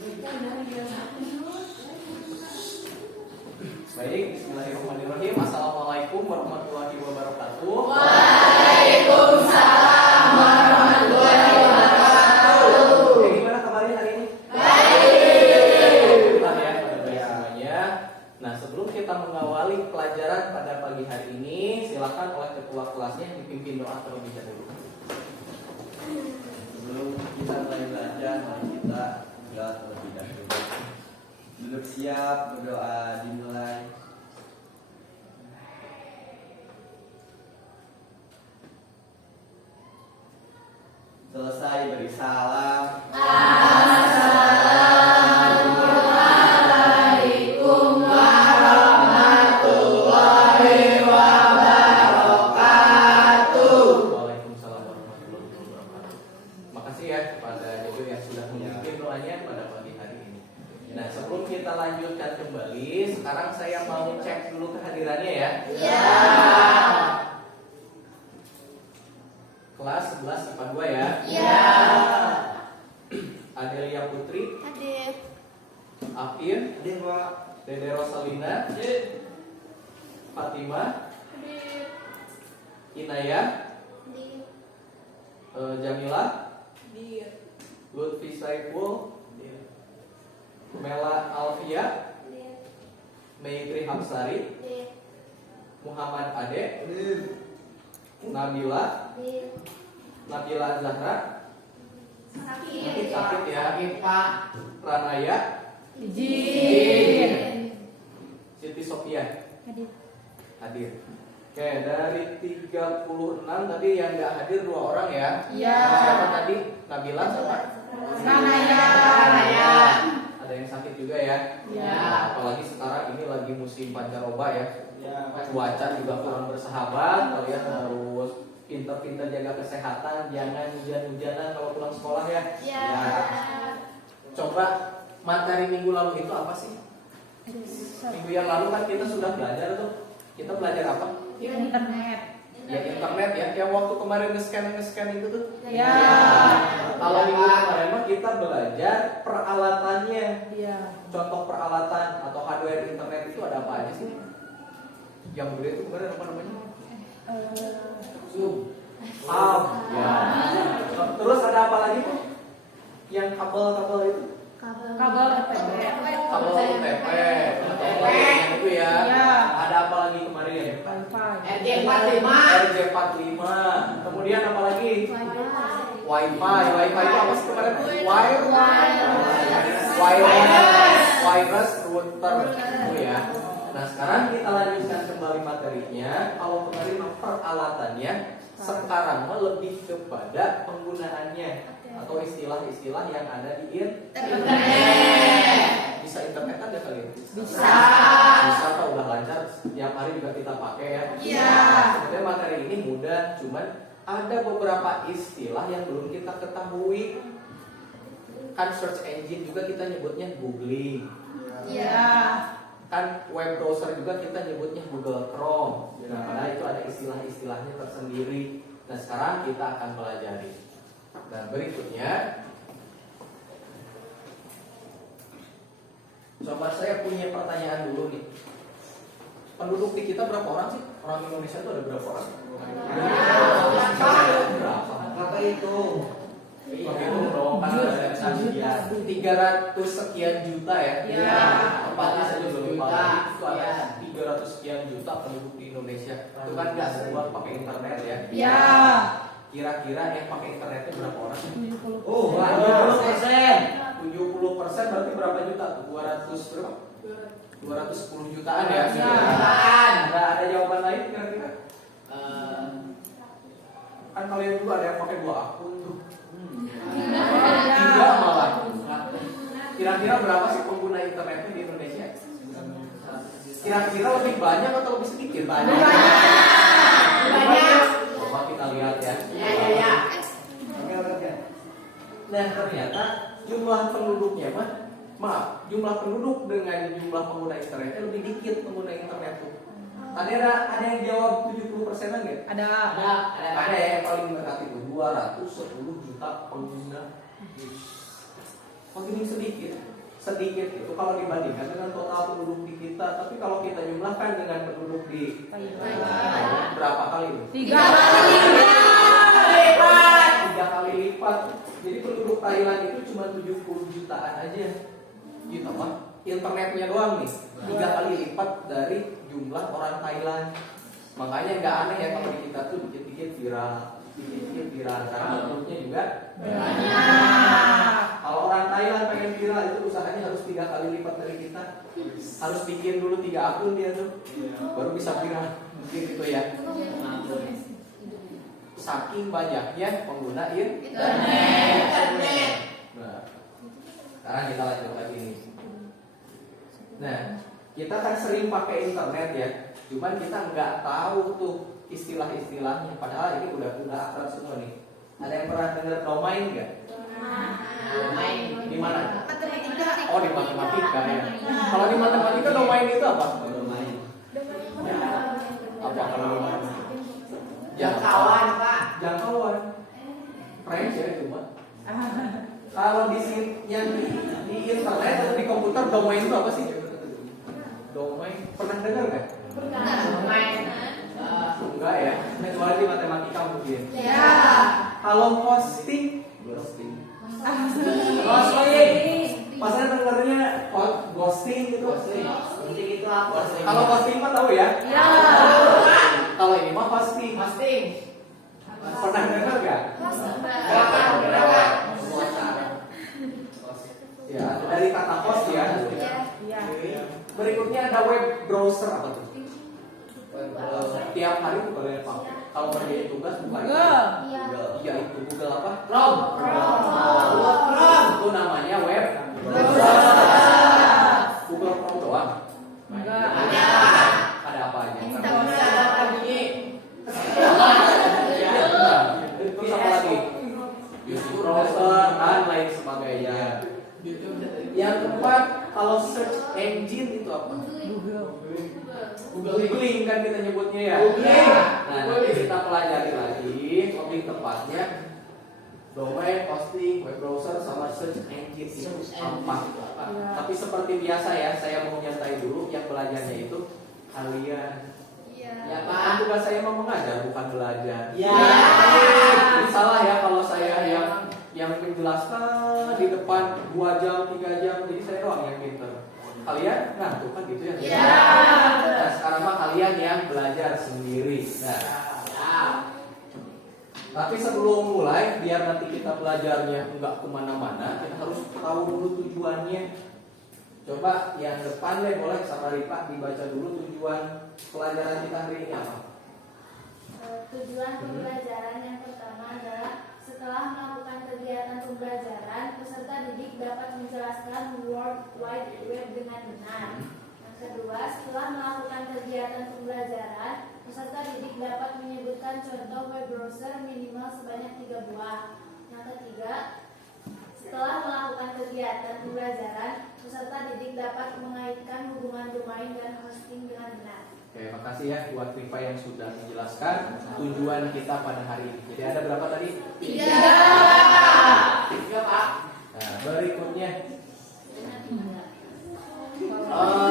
Baik, bismillahirrahmanirrahim. Assalamualaikum warahmatullahi wabarakatuh. Waalaikumsalam warahmatullahi wabarakatuh. Gimana kabarnya hari ini? Baik. Ya, pada baik semuanya. Nah, sebelum kita mengawali pelajaran pada pagi hari ini, silakan oleh ketua kelasnya dipimpin doa terlebih dahulu. Sebelum kita mulai belajar, mari kita berdoa terlebih dahulu. Duduk siap, berdoa dimulai. Selesai beri salam. Assalamualaikum warahmatullahi wabarakatuh. Waalaikumsalam warahmatullahi wabarakatuh. Makasih ya kepada Jabir yang sudah memimpin doanya pada pagi hari ini. Nah, sebelum kita lanjutkan kembali, sekarang saya mau cek dulu kehadirannya ya. Ya. Kelas 11 IPA 2 ya. Ya. Adelia Putri, Hadir. Afin, Hadir, Pak. Dede Rosalina, Fatima, Hadir. Inaya, Hadir. Jamila, Hadir. Lutfi Saiful, Mela Alfia, Hadir. Maytri Hamsari, Hadir. Muhammad Ade, Nabila, Hadir. Nabila Zahra, Sakit. sakit ya, Pak, Ranaya, Izin. Siti Sofia Hadir. hadir. Oke, dari 36 tadi yang nggak hadir 2 orang ya. Ya. Siapa tadi? Nabila sama? Ranaya. Ada yang sakit juga ya. Ya. Nah, apalagi sekarang ini lagi musim pancaroba ya. Ya, Cuaca juga kurang bersahabat. Kalian harus pintar-pintar jaga kesehatan. Jangan hujan-hujanan kalau pulang sekolah ya. Ya. Coba materi minggu lalu itu apa sih? Minggu yang lalu kan kita sudah belajar tuh. Kita belajar apa? Internet. Ya internet ya. Yang waktu kemarin nge-scan itu tuh. Ya. Kalau minggu kemarin mah kita belajar peralatannya. Ya. Contoh peralatan atau hardware internet itu ada apa aja sih? Yang gede itu kemarin apa namanya? Zoom. Ya. Terus ada apa lagi tuh? Yang kabel-kabel itu? Kabel FTP. Kabel UTP. Itu ya. Ya. Ada apa lagi kemarin? RJ45. RJ45. Kemudian apa lagi? Wi-Fi. Wi-Fi itu apa sih kemarin? Wireless router. Itu ya. Nah, sekarang kita lanjutkan kembali materinya. Kalau kemarin peralatannya, sekarang lebih kepada penggunaannya atau istilah-istilah yang ada di Internet. Bisa internet ada kali? Bisa. Bisa kalau udah lancar, tiap hari juga kita pakai ya. Iya. Sebenarnya materi ini mudah, cuman ada beberapa istilah yang belum kita ketahui. Kan search engine juga kita nyebutnya googling. Iya. Kan web browser juga kita nyebutnya Google Chrome. Nah, padahal itu ada istilah-istilahnya tersendiri. Nah, sekarang kita akan pelajari. Nah, berikutnya coba saya punya pertanyaan dulu nih. Penduduk di kita berapa orang sih? Orang Indonesia itu ada berapa orang? Berapa itu? Begitu dong, kan ada 300 sekian juta ya. Iya. Tepatnya saja belum Juta. pasti. Itu ada 300 sekian juta penduduk di Indonesia. Itu kan nggak semua pakai internet ya. Ya. Kira-kira yang pakai internetnya berapa orang? 70%. Oh, 70%. 70% berarti berapa juta? 200 berapa? 210 jutaan ya. Ya. Nggak ada jawaban lain kira-kira? Kan kalian juga ada yang pakai 2 akun tuh. Tidak malah. Kira-kira berapa sih pengguna internetnya di Indonesia? Kira-kira lebih banyak atau lebih sedikit? Banyak. Coba kita lihat ya. Ya. Nah, ternyata jumlah penduduknya jumlah penduduk dengan jumlah pengguna internetnya lebih dikit pengguna internet tuh. Tadi ada yang jawab 70%-an nggak? Ada. Ada ya yang paling mendekati itu 210 juta pengguna. makin sedikit itu kalau dibandingkan dengan total penduduk di kita. Tapi kalau kita jumlahkan dengan penduduk di Thailand, berapa kali itu? 3 kali lipat. 3 kali lipat. Jadi penduduk Thailand itu cuma 70 jutaan aja. Gitu mah. Internetnya doang nih 3 kali lipat dari jumlah orang Thailand. Makanya nggak aneh ya kalau di kita tuh dikit-dikit viral, karena penduduknya juga kalau orang Thailand pengen viral itu usahanya harus 3 kali lipat dari kita. Harus bikin dulu 3 akun dia tuh, baru bisa viral. Mungkin itu ya. Saking banyaknya pengguna internet. Nah, sekarang kita lanjut lagi nih. Nah, kita kan sering pakai internet ya, cuman kita nggak tahu tuh istilah-istilahnya. Padahal ini udah akrab semua nih. Ada yang pernah dengar domain nggak? Domain di mana? Oh, di matematika ya. Kalau di matematika domain itu apa? Domain. Apa kalau domain? Jangkauan, Pak. Jangkauan. Range ya itu mah. Kalau di yang di internet atau di komputer domain itu apa sih? Domain pernah dengar nggak? Domain. Enggak ya. Kecuali di matematika mungkin. Ya. Kalau hosting, pasnya dengarnya ghosting gitu. Penting itu apa? Kalau ghosting mah tahu ya? Ya. Kalau ini mah hosting. Posting. Pernah dengar nggak? Berapa? Ya, dari kata host ya. Iya. Berikutnya ada web browser apa tuh? Tiap hari tuh kalian pakai. Kalau kerjain tugas bukan iya itu Google apa? Chrome. Itu namanya web browser. Google Chrome doang. Ada apa aja? Terus apa lagi? YouTube browser dan lain sebagainya. Yang keempat, kalau search engine itu apa? Googling kan kita nyebutnya ya. Nah, nanti kita pelajari lagi lebih tepatnya domain, hosting, web browser, sama search engine itu apa. Tapi seperti biasa ya, saya mau nyantai dulu. Yang belajarnya itu kalian. Ya Pak, tugas saya mau mengajar bukan belajar. Jadi salah ya kalau saya yang menjelaskan di depan 2 jam, 3 jam, jadi saya doang yang pinter. Kalian ngantuk kan gitu ya? Nah, sekarang mah kalian yang belajar sendiri. Nah, tapi sebelum mulai, biar nanti kita belajarnya nggak kemana-mana, kita harus tahu dulu tujuannya. Coba yang depan deh, boleh sama Ripa dibaca dulu tujuan pelajaran kita hari ini apa? Tujuan pembelajaran yang pertama adalah setelah melakukan kegiatan pembelajaran, peserta didik dapat menjelaskan World Wide Web dengan benar. Yang kedua, setelah melakukan kegiatan pembelajaran, peserta didik dapat menyebutkan contoh web browser minimal sebanyak 3 buah. Yang ketiga, setelah melakukan kegiatan pembelajaran, peserta didik dapat mengaitkan hubungan domain dan hosting dengan benar. Oke, makasih ya buat Rifa yang sudah menjelaskan tujuan kita pada hari ini. Jadi ada berapa tadi? 3 Pak. Nah, berikutnya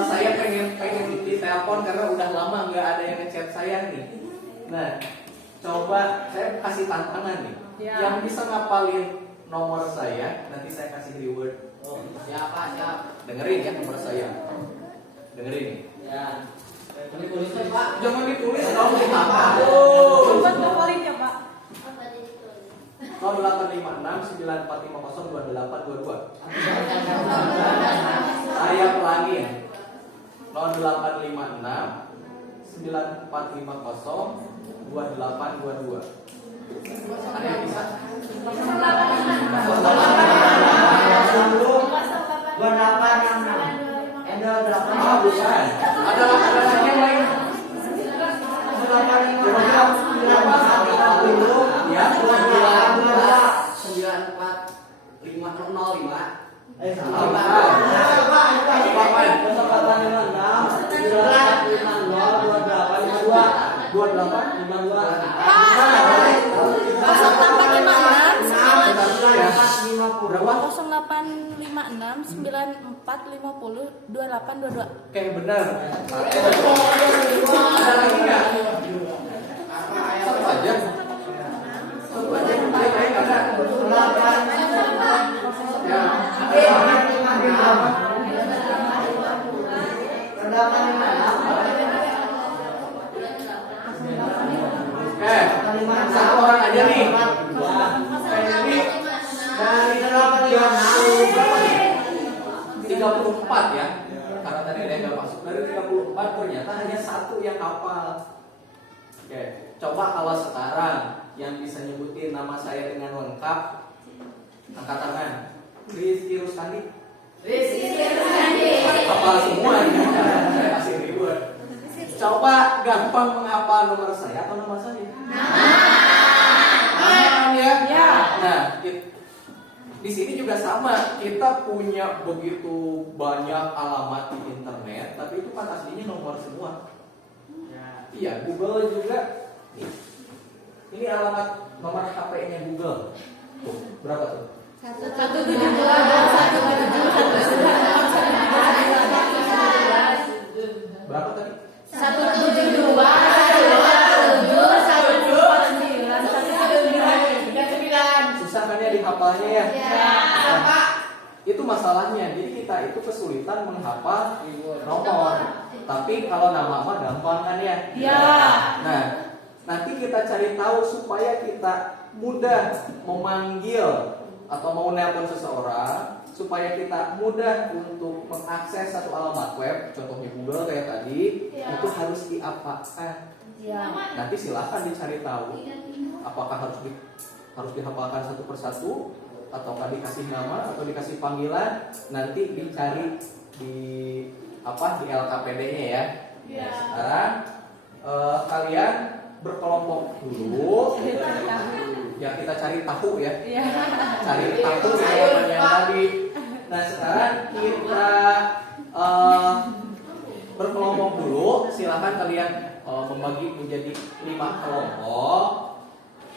saya pengen ditelepon karena udah lama nggak ada yang ngechat saya nih. Nah, coba saya kasih tantangan nih. Yang bisa ngapalin nomor saya, nanti saya kasih reward. Siapa? Dengerin ya nomor saya. Dengerin nih. Ya. Jangan ditulis dong, Cepat ngapalin. Pak. 085694502822. Saya pelangin 085694502822. Ada yang bisa? 2866. Bukan. Ada lagi yang lain. Ya, 945005. berapa? 0856 9450 2822. Oke, benar. Ada lagi nggak? Satu aja. Satu aja. Baik, ada. Ya. Satu orang aja nih. Ini dari 34 ya. Karena tadi ada yang nggak masuk. Dari 34 ternyata hanya satu yang hafal. Oke, coba kalau sekarang yang bisa nyebutin nama saya dengan lengkap, angkat tangan. Rizky Rusandi. Hafal semua ini. Saya kasih reward. Coba gampang menghafal nomor saya atau nama saya? Nama ya. Nah, di sini juga sama. Kita punya begitu banyak alamat di internet, tapi itu kan aslinya nomor semua. Iya, Google juga. Ini alamat nomor HP-nya Google. Tuh, berapa tuh? 172 Berapa tadi? 172 Susah kan ya dihafalnya ya? Nah, itu masalahnya. Jadi kita itu kesulitan menghafal nomor. Tapi kalau nama mah gampang kan ya? Nah, nanti kita cari tahu supaya kita mudah memanggil atau mau nelpon seseorang, supaya kita mudah untuk mengakses satu alamat web, contohnya Google kayak tadi, itu harus diapakan. Nanti silahkan dicari tahu apakah harus dihafalkan satu persatu, ataukah dikasih nama atau dikasih panggilan, nanti dicari di LKPD-nya ya. Sekarang kalian berkelompok dulu. Ya, kita cari tahu ya. Cari tahu jawaban yang tadi. Nah, sekarang kita berkelompok dulu. Silakan kalian membagi menjadi 5 kelompok.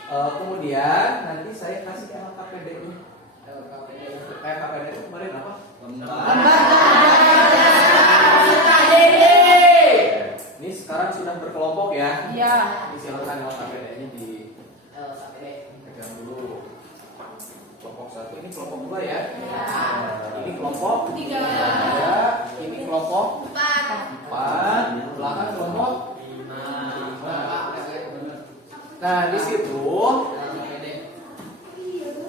Kemudian nanti saya kasih LKPD-nya. LKPD itu kemarin apa? Ini sekarang sudah berkelompok ya. Ini silakan LKPD-nya di pegang dulu. Kelompok 1 ini kelompok 2 ya. Ini kelompok 3. Ini kelompok 4. Belakang kelompok 5. Nah,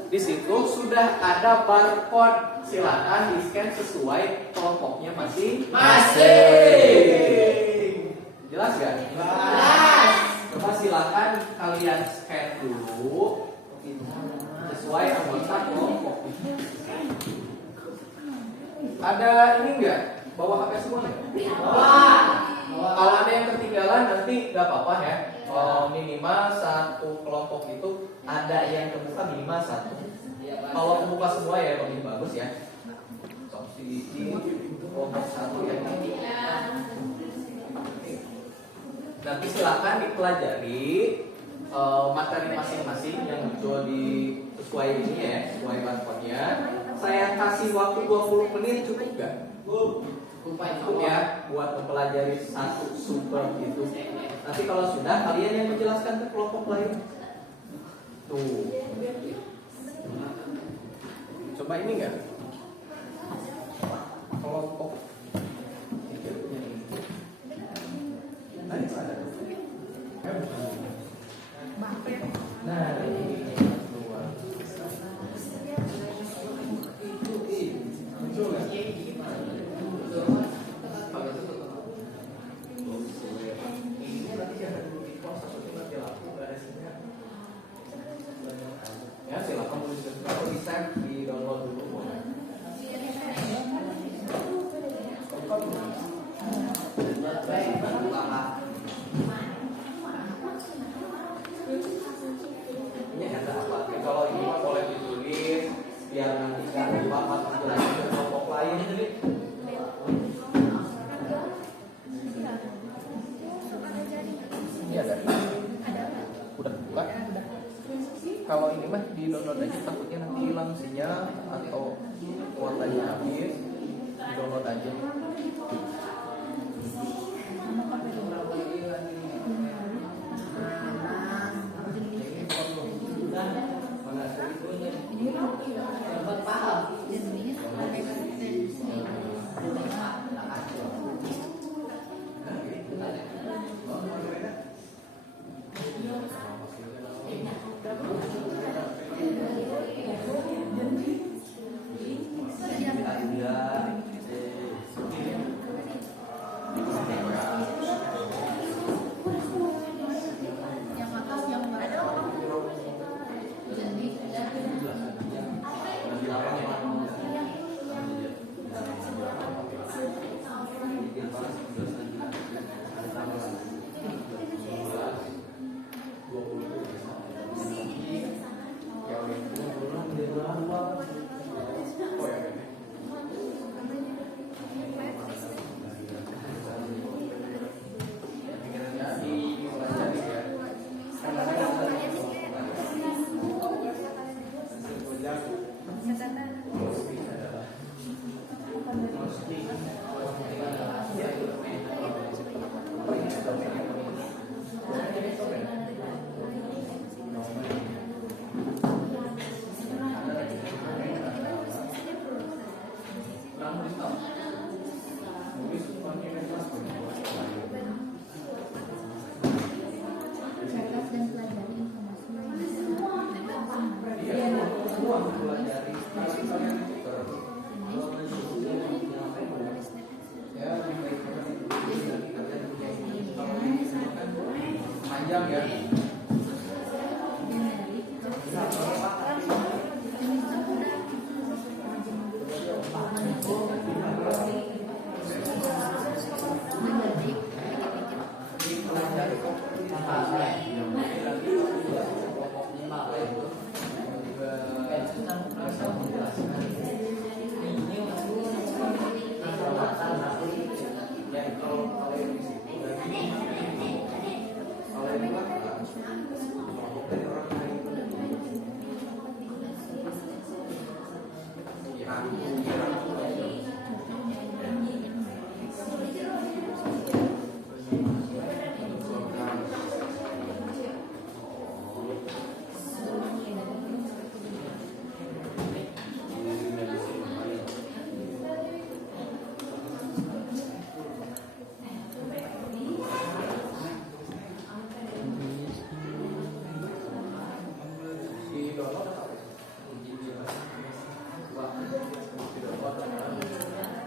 di situ sudah ada barcode. Silakan di-scan sesuai kelompoknya masing-masing. Jelas gak? Jelas. Coba silakan kalian scan dulu sesuai anggota kelompok. Ada ini enggak? Bawa HP semua nih? Kalau ada yang ketinggalan nanti nggak apa-apa ya. Minimal satu kelompok itu ada yang kebuka minimal 1. Kalau kebuka semua ya lebih bagus ya. Ini kelompok 1 yang ini. Nanti silakan dipelajari materi masing-masing yang muncul di sesuai ini ya, sesuai barcode-nya. Saya kasih waktu 20 menit cukup nggak? Cukup ya buat mempelajari satu sumber itu. Nanti kalau sudah kalian yang menjelaskan ke kelompok lain. Tuh. Coba ini enggak? Kelompok. Nah, itu ada. Nah, ini. Muncul nggak? Ya, silakan kalau bisa di download dulu boleh. Ini ada apa? Kalau ini mah boleh ditulis biar nanti kan Bapak menjelaskan ke kelompok lain Yang atas yang ada jadi panjang ya.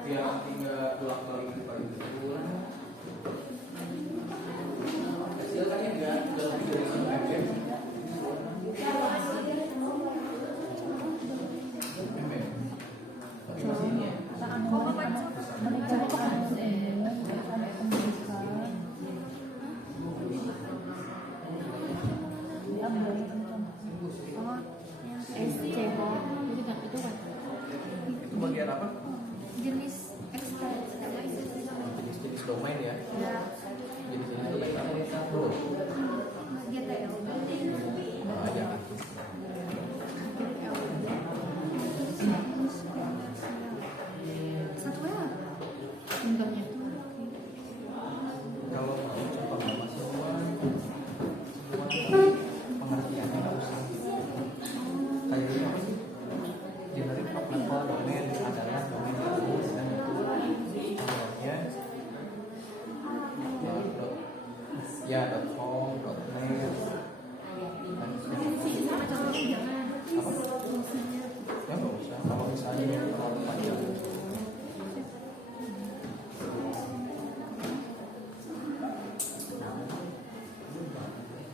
Biar tinggal bolak-balik di paling betul. Hasilnya enggak lebih dari 1 MB. Tapi masih ini ya. Itu bagian apa? Jenis ekstra. Jenis domain ya. Jenis domain apa? GTL. Ada. Satu ya. Bintangnya. Kalau mau cepat semua pengertiannya nggak usah. Kayak ini apa sih? Generic level domain adalah domain bagus dan contohnya ya .com, .net dan sebagainya. Apa? Ya nggak usah. Kalau misalnya terlalu panjang.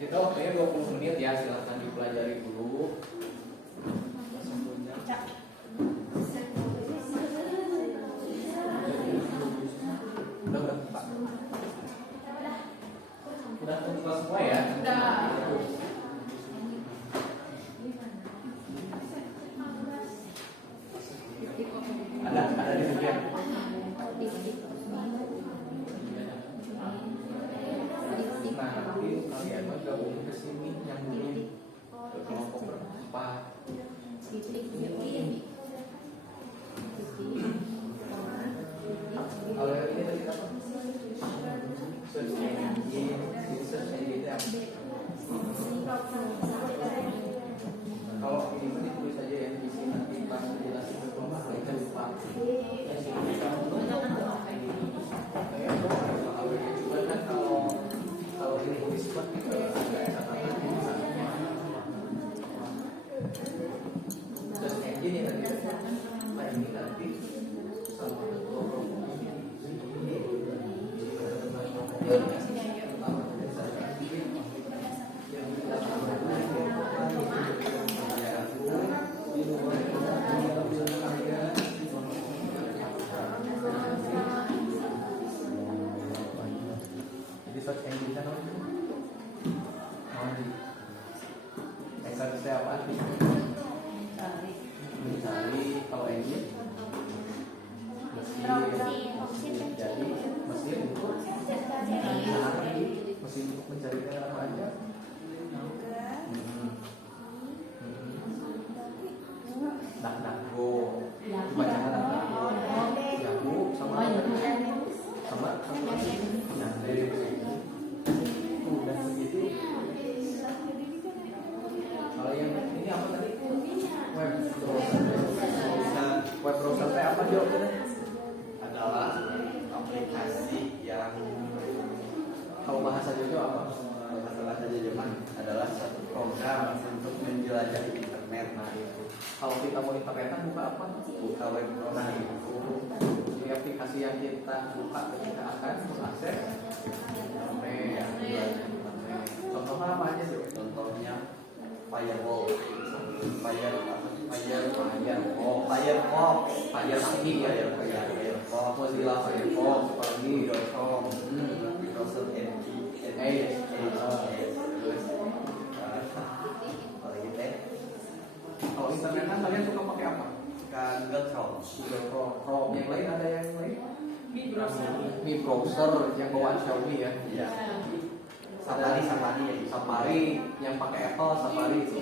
Kita waktunya 20 menit ya, silahkan dipelajari dulu. Udah Pak. Udah tuntas semua ya? Ada di sini ya? Nah, nanti kalian gabung ke sini yang dulu ke kelompok berempat. Kalau yang ini tadi apa? Search engine, search engine apa? Kalau ini mah ditulis aja ya di sini nanti pas dijelasin ke kelompok kita lupa. Cuma kan kalau ini disebut gitu agak catatan. Search engine ya tadi. Jadi search engine kan exercise apa? Mencari kalau engine mesin, jadi mesin untuk mesin untuk mencari apa aja. DuckDuckGo, bacaan DuckDuckGo, Yahoo sama nah dari situ udah begitu. Kalau yang ini apa tadi? Web browser teh apa jawabnya? Adalah aplikasi yang Kalau bahasa Jojo apa? masalah saja Jepang adalah satu program untuk menjelajahi internet. Nah itu. Kalau kita mau internetan buka apa? Buka web browser. Nah itu. Jadi aplikasi yang kita buka ketika akan mengakses internet. Contohnya apa aja tuh? Contohnya firewall, Firefox, Mozilla Firefox, Firefox.com, Microsoft Edge, terus apalagi teh, Kalau internet kan kalian suka pakai apa? Google Chrome. Google Chrome. Yang lain ada yang lain? Mi browser yang bawaan Xiaomi ya. Iya. Safari yang pakai Apple Safari itu.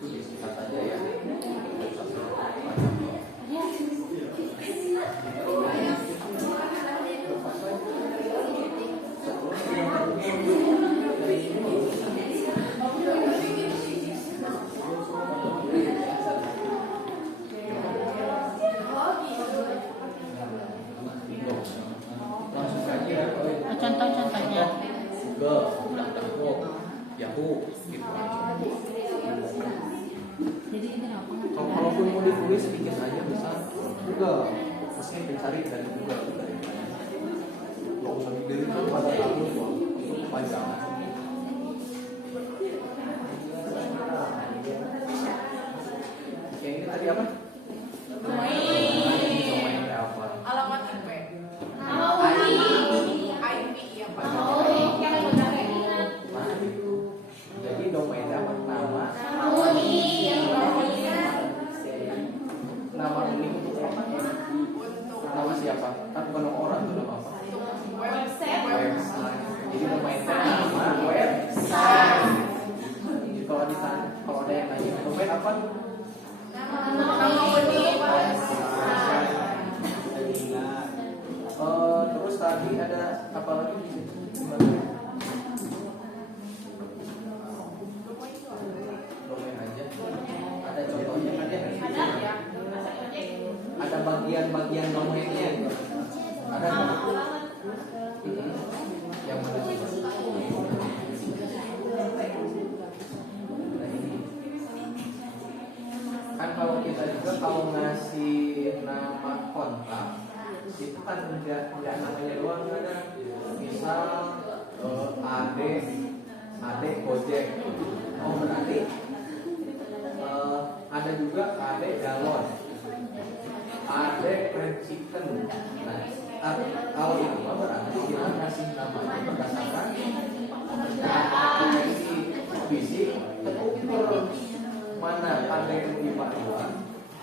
Itu disingkat aja ya. Langsung saja ya. Contoh-contohnya. Google, DuckDuckGo, Yahoo, gitu. Jadi ini apa? Kalaupun mau ditulis bikin aja bisa Google, mesin pencari dari Google. Nggak usah didirikan pada tahun untuk kepanjangan. Yang ini tadi apa? Domain apa? Alamat IP. IP ya Pak. Nah itu. Jadi domain apa? Nama unik untuk apa? Nama siapa? Kan bukan nama orang itu nama apa? Website. Website. Jadi domain nama website. Jadi kalau ada yang nanya domain apa? Nama unik. Terus tadi ada apa lagi di situ? Domain aja. Ada contohnya kan ya? Ada bagian-bagian domainnya. Ada nggak? Yang mana coba? Nah, ini. Kan kalau kita juga kalau ngasih nama kontak itu kan enggak namanya doang ada. Misal Ade Gojek. Oh berarti ada juga Ade Galon, Ade Fried Chicken. Nah, kalau itu berarti kita kasih namanya berdasarkan potensi fisik terukur. Mana Ade Dipaduan,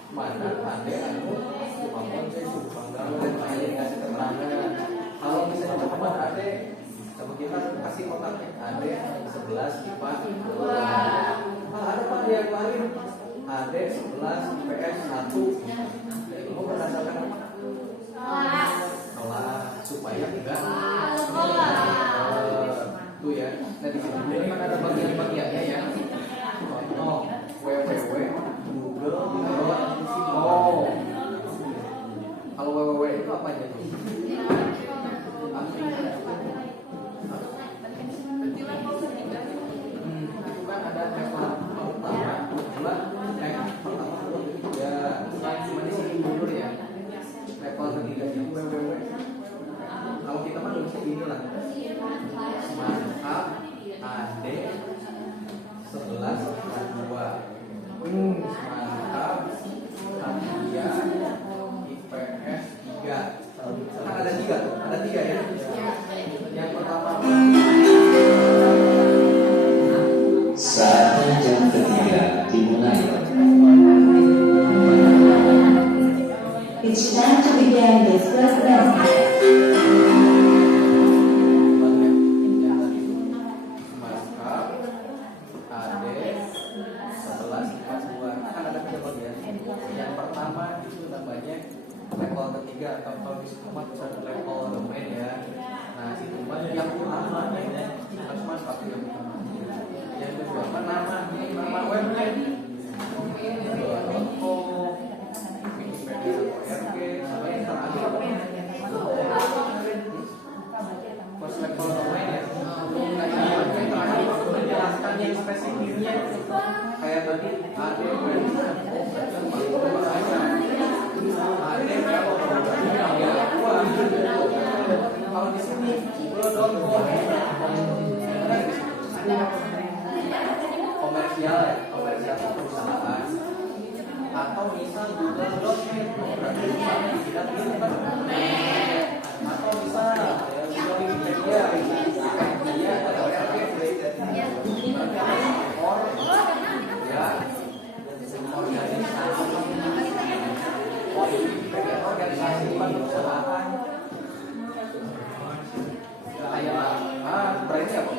mana Ade anu kemampuan saya Banggalan dan lain kasih keterangan. Kalau misalnya teman Ade, coba kita kasih otaknya Ade 11 IPA 2. Ada Pak yang lain Ade 11 IPS 1. Itu berdasarkan apa? Kelas supaya tidak tuh ya. Nah di sini kan ada bagian-bagiannya ya. Contoh www.google.com. Kalau www itu apa aja tuh? Itu kan ada level pertama, kedua, pertama, kedua, ketiga. Bukan cuma di sini mundur ya. Level 3. Kalau di situ mah satu level domain ya. Nah, situ mah yang utama ya. Harus masuk yang utama. Yang kedua apa nama webnya? .com, Wikipedia, ORG, sama yang terakhir apa? First level domain ya. Yang terakhir menjelaskan yang spesifiknya kayak tadi AD kalau di sini komersial perusahaan atau misal google.net berarti misalnya di bidang internet atau misal Wikipedia atau ORG organisasi perusahaan berarti apa?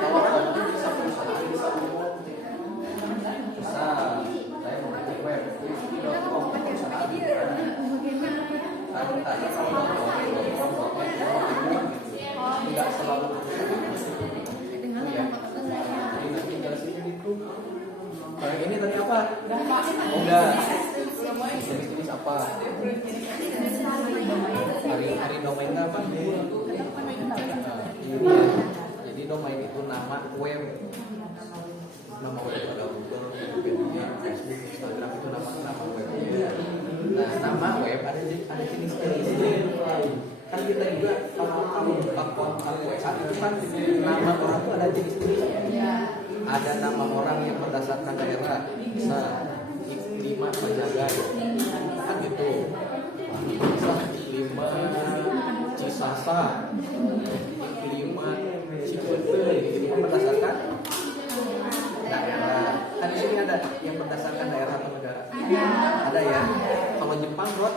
Kalau itu bisa perusahaan, bisa umum, bisa saya mau bikin web, wiki.com perusahaan. Saya tanya kalau tidak selalu ya. Ini nanti jelasin itu. Kalau ini tadi apa? Udah. Jenis apa? Hari domain apa? Jadi domain itu nama web. Nama web ada Google, Wikipedia, Facebook, Instagram itu nama webnya. Nah, nama web ada jenis-jenisnya. Kan kita juga kalau buka kontak website itu kan nama orang itu ada jenis-jenisnya. Ada nama orang yang berdasarkan daerah, bisa Iklima Penjaga, kan gitu. Bisa Iklima Cisasa, Iklima Cipete, itu kan berdasarkan daerah. Kan di sini ada yang berdasarkan daerah atau negara. Ada ya. Kalau Jepang kalau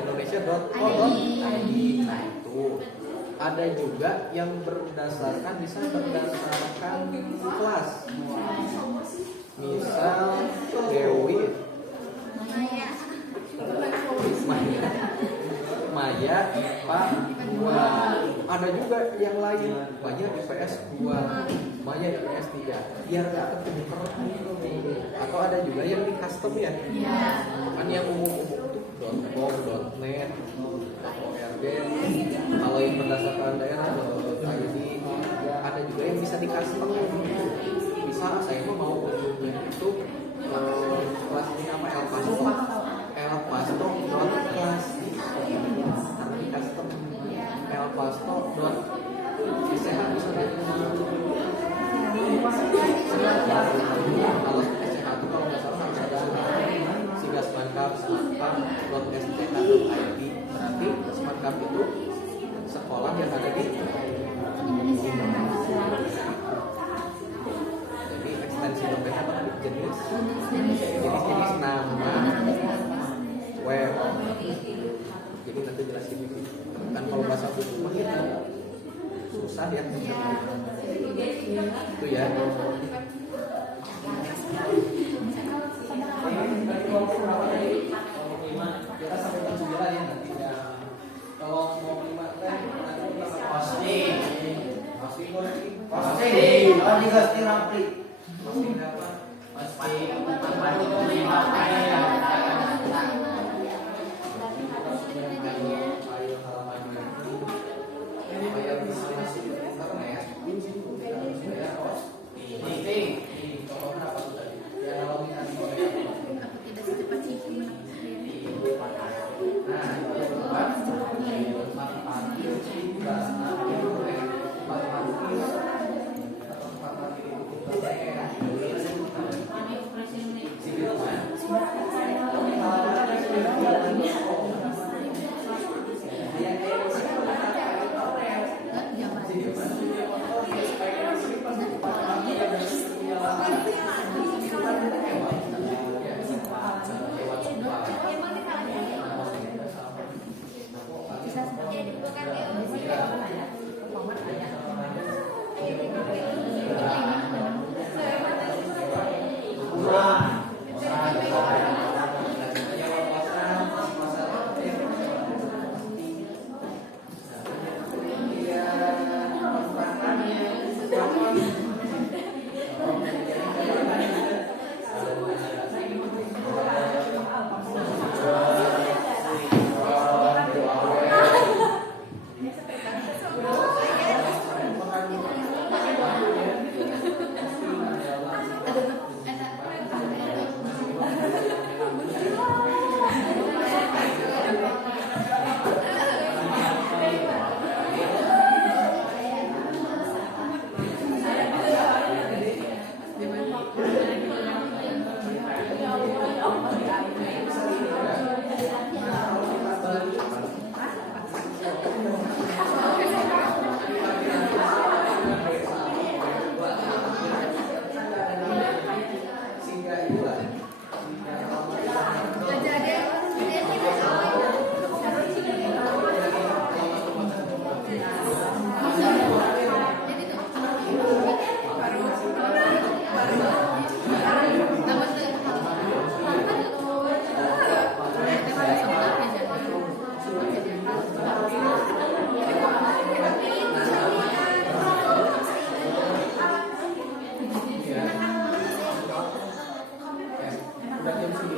Indonesia.co.id. Nah itu ada juga yang berdasarkan kelas. Misal Dewi Maya IPA 2. Ada juga yang lain Maya IPS 2, Maya IPS 3. Biar nggak ketuker. Atau ada juga yang di custom ya. Kan yang umum-umum itu .com.net, .org. Kalau yang berdasarkan daerah .id. Ada juga yang bisa di custom. Bisa saya mau ujungnya itu kelas ini apa elpasto.class karena di custom elpasto.sehat bisa kalau sehat itu kalau nggak salah harus ada sigasmankap.stk.id. berarti smartcap itu sekolah yang ada di jadi ekstensi domain apa jenis nama web. Jadi nanti jelasin itu kan kalau bahasa buku makin susah ya itu ya. Kita sampai jam 9 ya nanti ya. Kalau mau 5 teh pasti rapi. Pasti apa? Pasti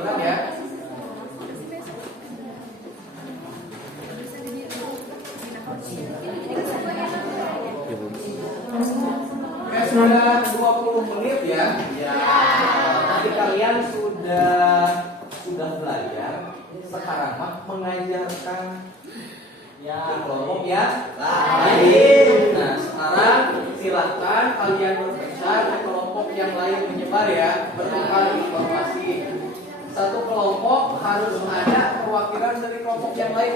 aturan ya. Oke, sudah 20 menit ya. Ya. Nanti kalian sudah belajar. Sekarang mah mengajarkan ya kelompok ya lain. Nah, sekarang silakan kalian berpesan ke kelompok yang lain menyebar ya, bertukar informasi. Satu kelompok harus ada perwakilan dari kelompok yang lain.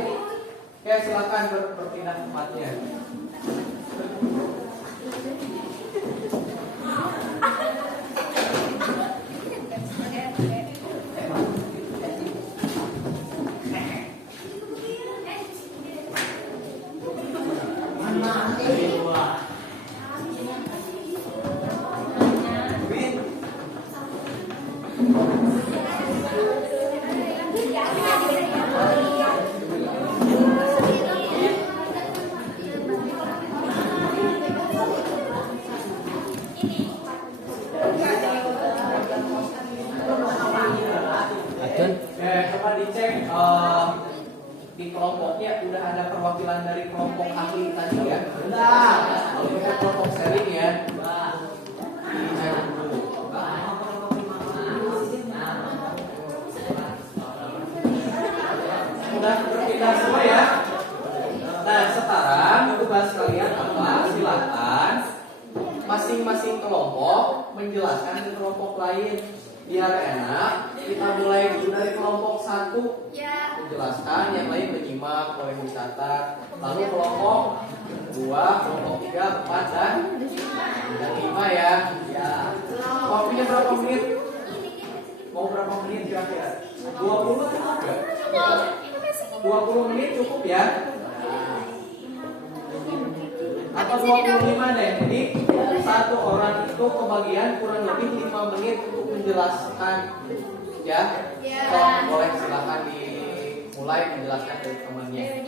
Oke, silakan berpindah tempatnya. Coba dicek di kelompoknya udah ada perwakilan dari kelompok ahli tadi ya. Udah. Kalau kita kelompok sharing ya. Dicek dulu. Udah berpindah semua ya. Nah, sekarang tugas kalian apa? Silakan masing-masing kelompok menjelaskan ke kelompok lain. Biar enak, kita mulai dulu dari kelompok 1. Ya. Menjelaskan, yang lain menyimak, boleh dicatat. Lalu kelompok 2, kelompok 3, 4, dan 5 ya. Ya. Waktunya berapa menit? Mau berapa menit kira-kira? 20 cukup ya? 20 menit cukup ya? Apa 25 deh? Jadi satu orang itu kebagian kurang lebih 5 menit untuk menjelaskan ya. So, boleh silakan dimulai menjelaskan dari temannya.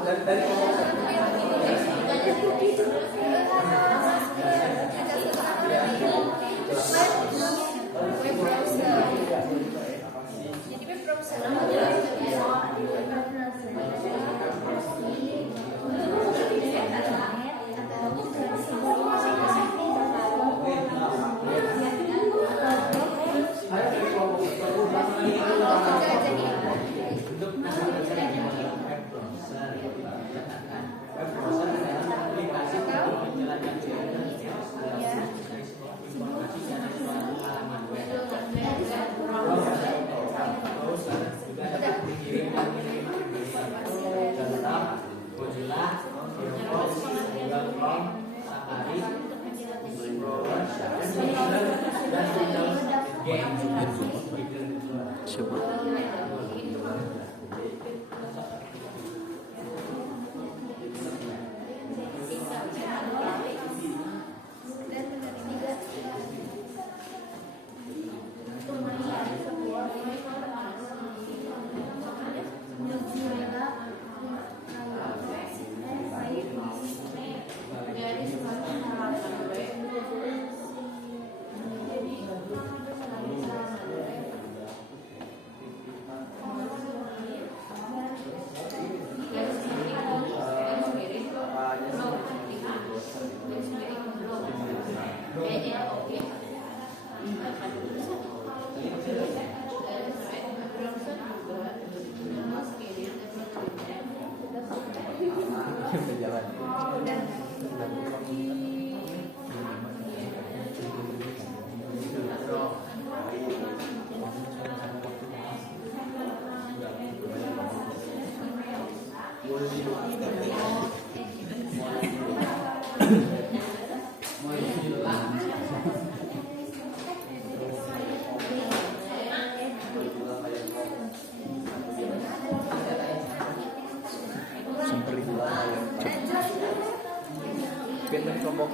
Dari kelompok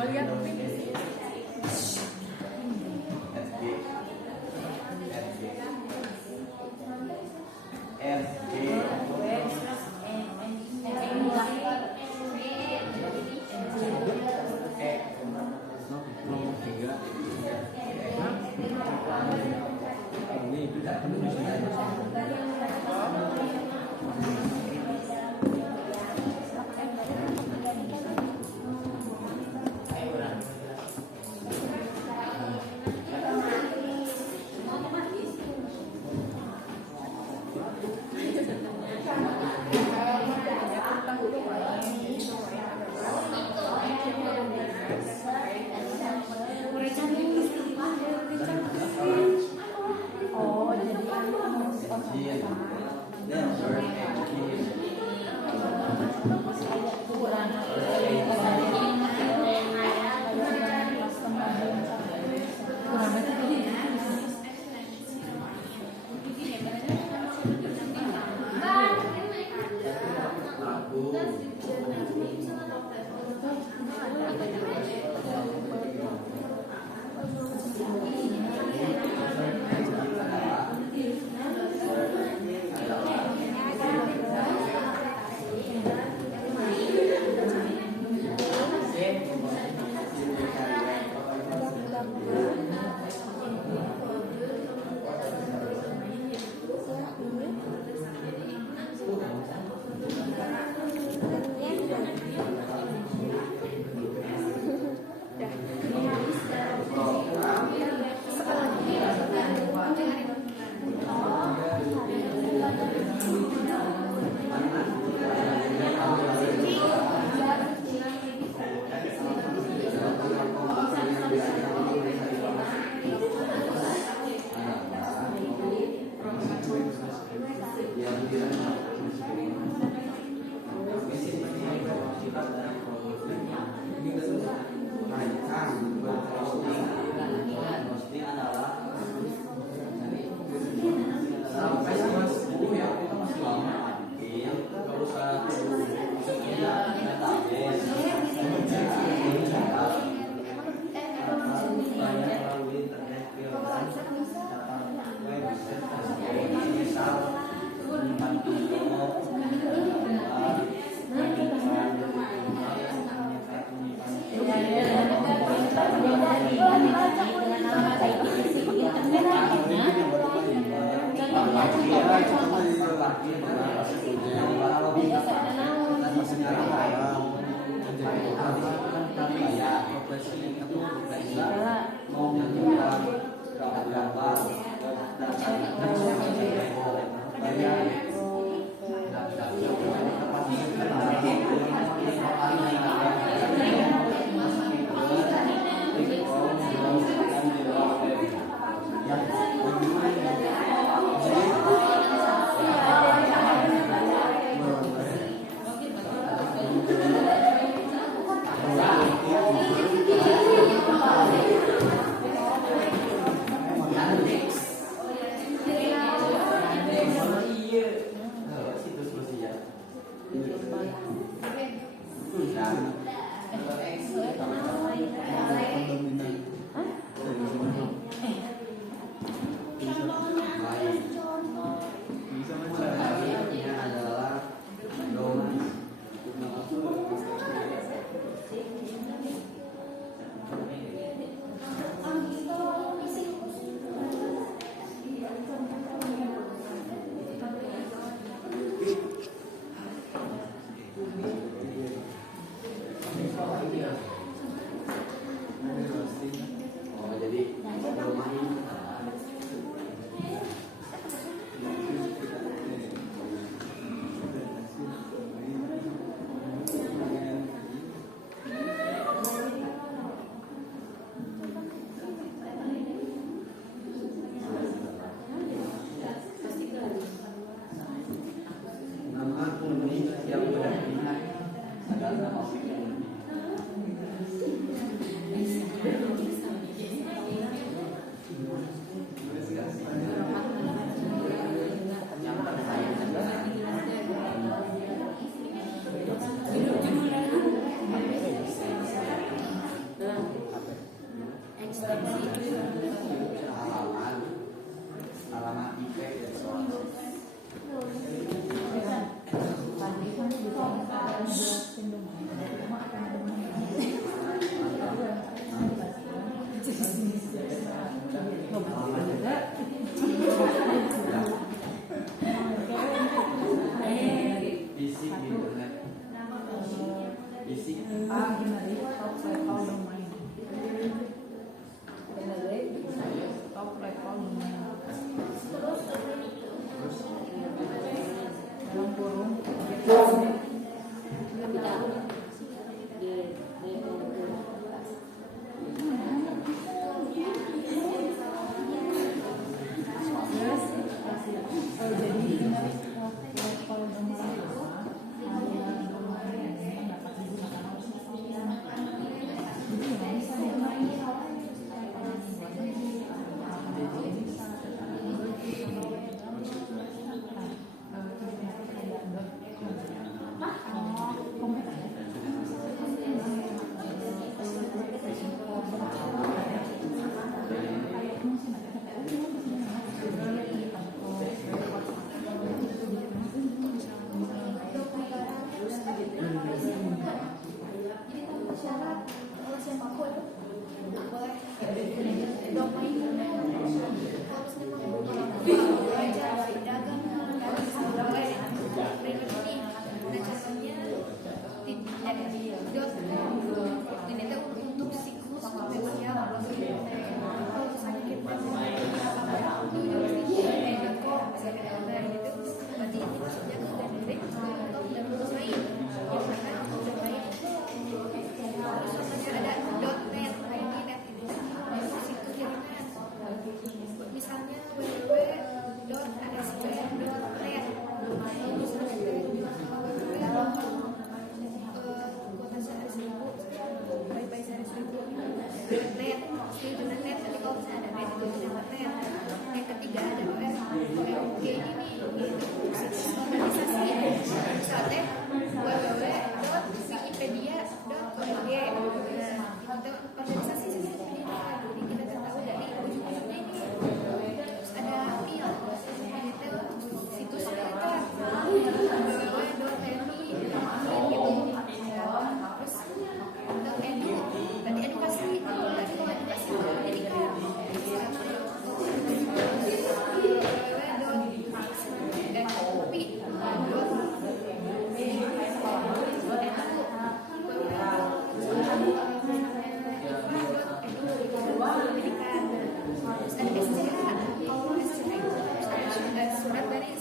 Coba lihat. domain kalau misalnya mau belajar dagang boleh ini. Nah contohnya ini tuh untuk siklus potensial kalau misalnya kita itu berarti ini maksudnya ke dari atau dan domain yang mana domain terus contohnya ada .net. Nah ini net ini situ jaringan misalnya www.asp.net terus ada kuota sehari 1000 bye-bye sehari 1000 net itu net. Tapi kalau misalnya ada net itu tidak net. Yang ketiga ada OMG ini organisasi misalnya www.wikipedia.org. Itu organisasi sebenarnya. Jadi kita tahu dari ujung-ujungnya ini terus ada mail itu situs kita www.emi gitu. Terus untuk edu berarti edukasi. Berarti kalau edukasi itu pendidikan. Surat dari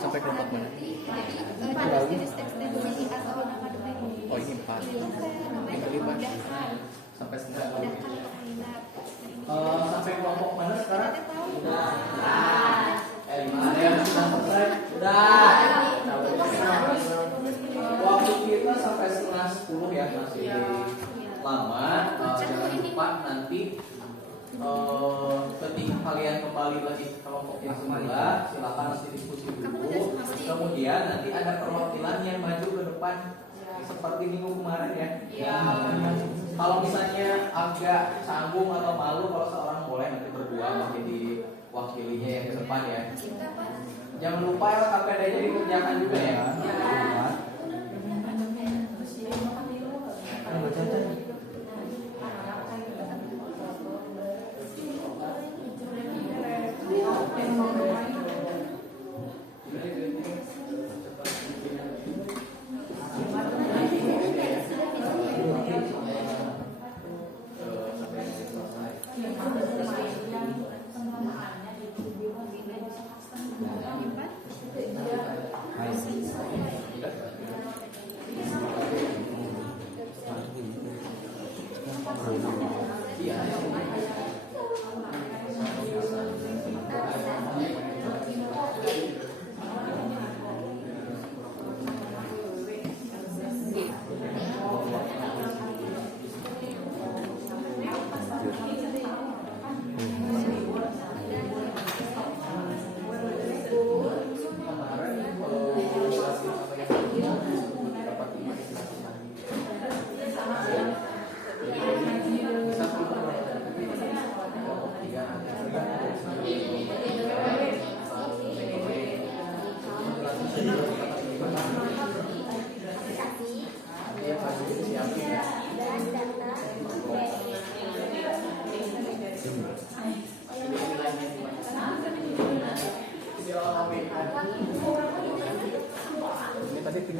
sampai kelompok mana? Jenis ekstensi atau nama domain. Oh ini 4. Ini 5 sampai setengah. Sampai kelompok mana sekarang? Ada yang sudah selesai? Sudah. Waktu kita sampai setengah 10 ya, masih lama. Jangan lupa nanti ketika kalian kembali lagi ke kelompok yang semula, silakan nanti diskusi dulu. Kemudian nanti ada perwakilan yang maju ke depan seperti minggu kemarin ya. Kalau misalnya agak canggung atau malu, kalau seorang boleh nanti berdua menjadi wakilinya yang ke depan ya. Jangan lupa ya KPD-nya dikerjakan juga ya.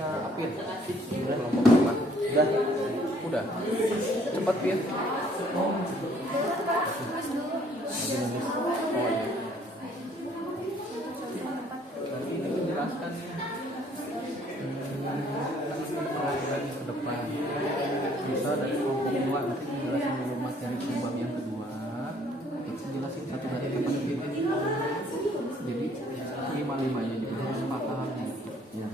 kelompoknya Apin. Kelompok apa? Udah. Cepat Pin. Lagi nulis. Oh iya. Nanti ini menjelaskan nih. Lagi ke depan. Bisa dari kelompok 2 nanti dijelasin dulu materi bab yang kedua. Kita jelasin satu dari ini. Jadi 5-5-nya jadi harus paham gitu. Ya.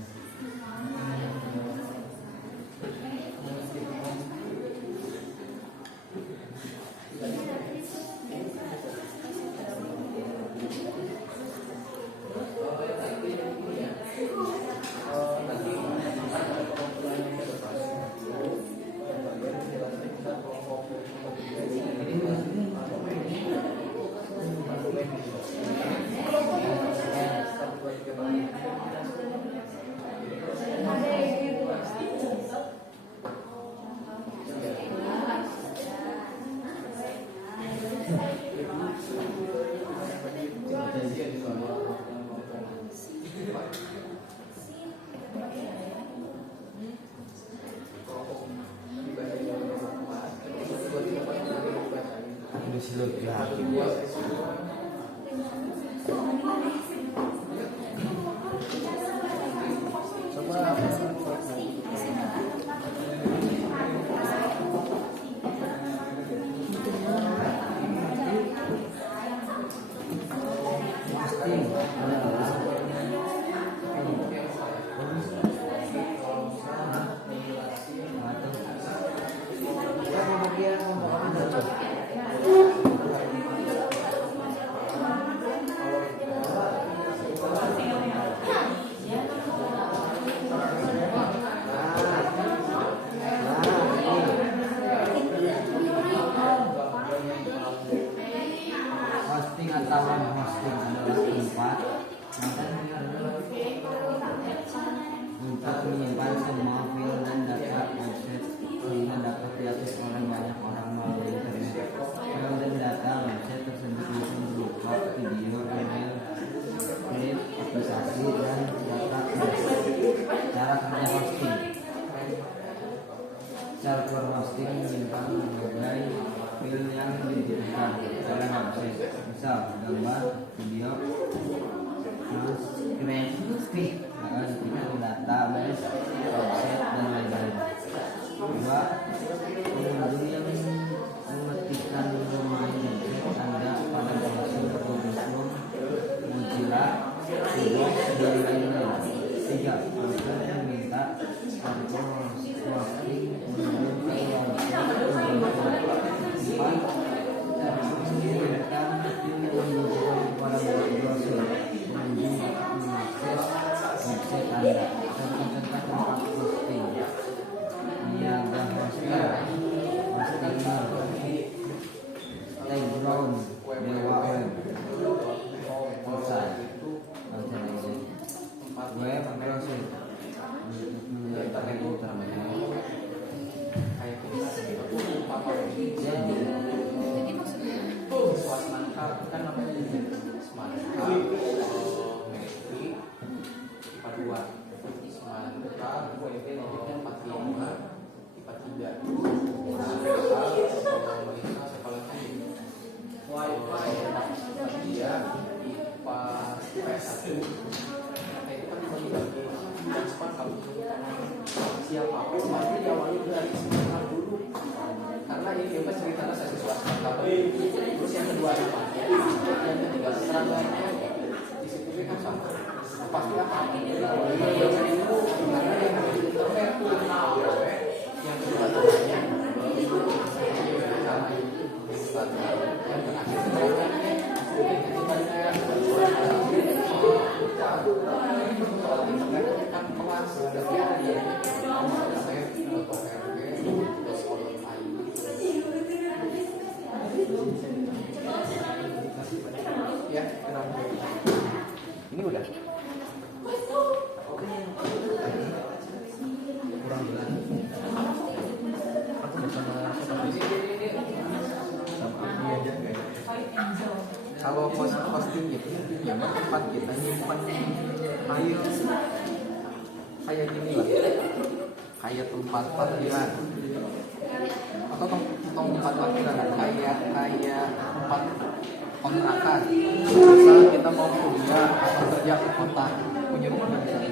Siapapun pasti diawali dari sekolah dulu. Karena ini juga ceritanya saya swasta. Terus yang kedua apa? Yang ketiga seragamnya di situ kan sama. Pasti apa? Yang itu karena yang ada di internet tuh yang kedua namanya sama itu yang terakhir seragamnya ya, ini udah kurang jelas. Aku bersama aja kalau posting gitu ya tempat kita nyimpan file kayak gini lah, kayak tempat parkiran atau tempat parkiran kayak tempat kontrakan. Misalnya kita mau kuliah atau kerja ke kota, punya rumah di sana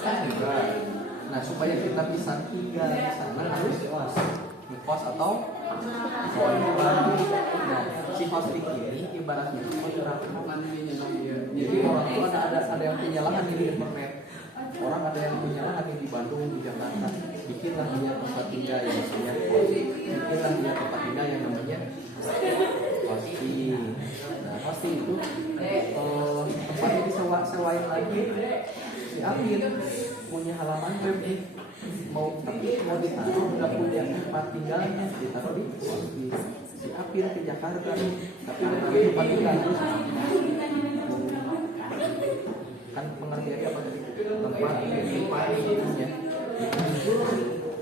kan juga. Nah, supaya kita bisa tinggal di sana harus ngekos atau sewa rumah. Nah, si hosting ini ibaratnya kontrakan. Jadi orang itu ada yang punya lahan di internet. Orang ada yang punya lahan di Bandung, di Jakarta. Bikinlah dia tempat tinggal yang namanya kos. Bikinlah dia tempat tinggal yang namanya hosting. Nah, hosting itu tempatnya disewain lagi. Si Apin punya halaman web nih, mau ditaruh nggak punya tempat tinggalnya, ditaruh di hosting. Si Apin ke Jakarta nih, tapi nggak punya tempat tinggal. Kan pengertiannya apa tadi? Tempat ya.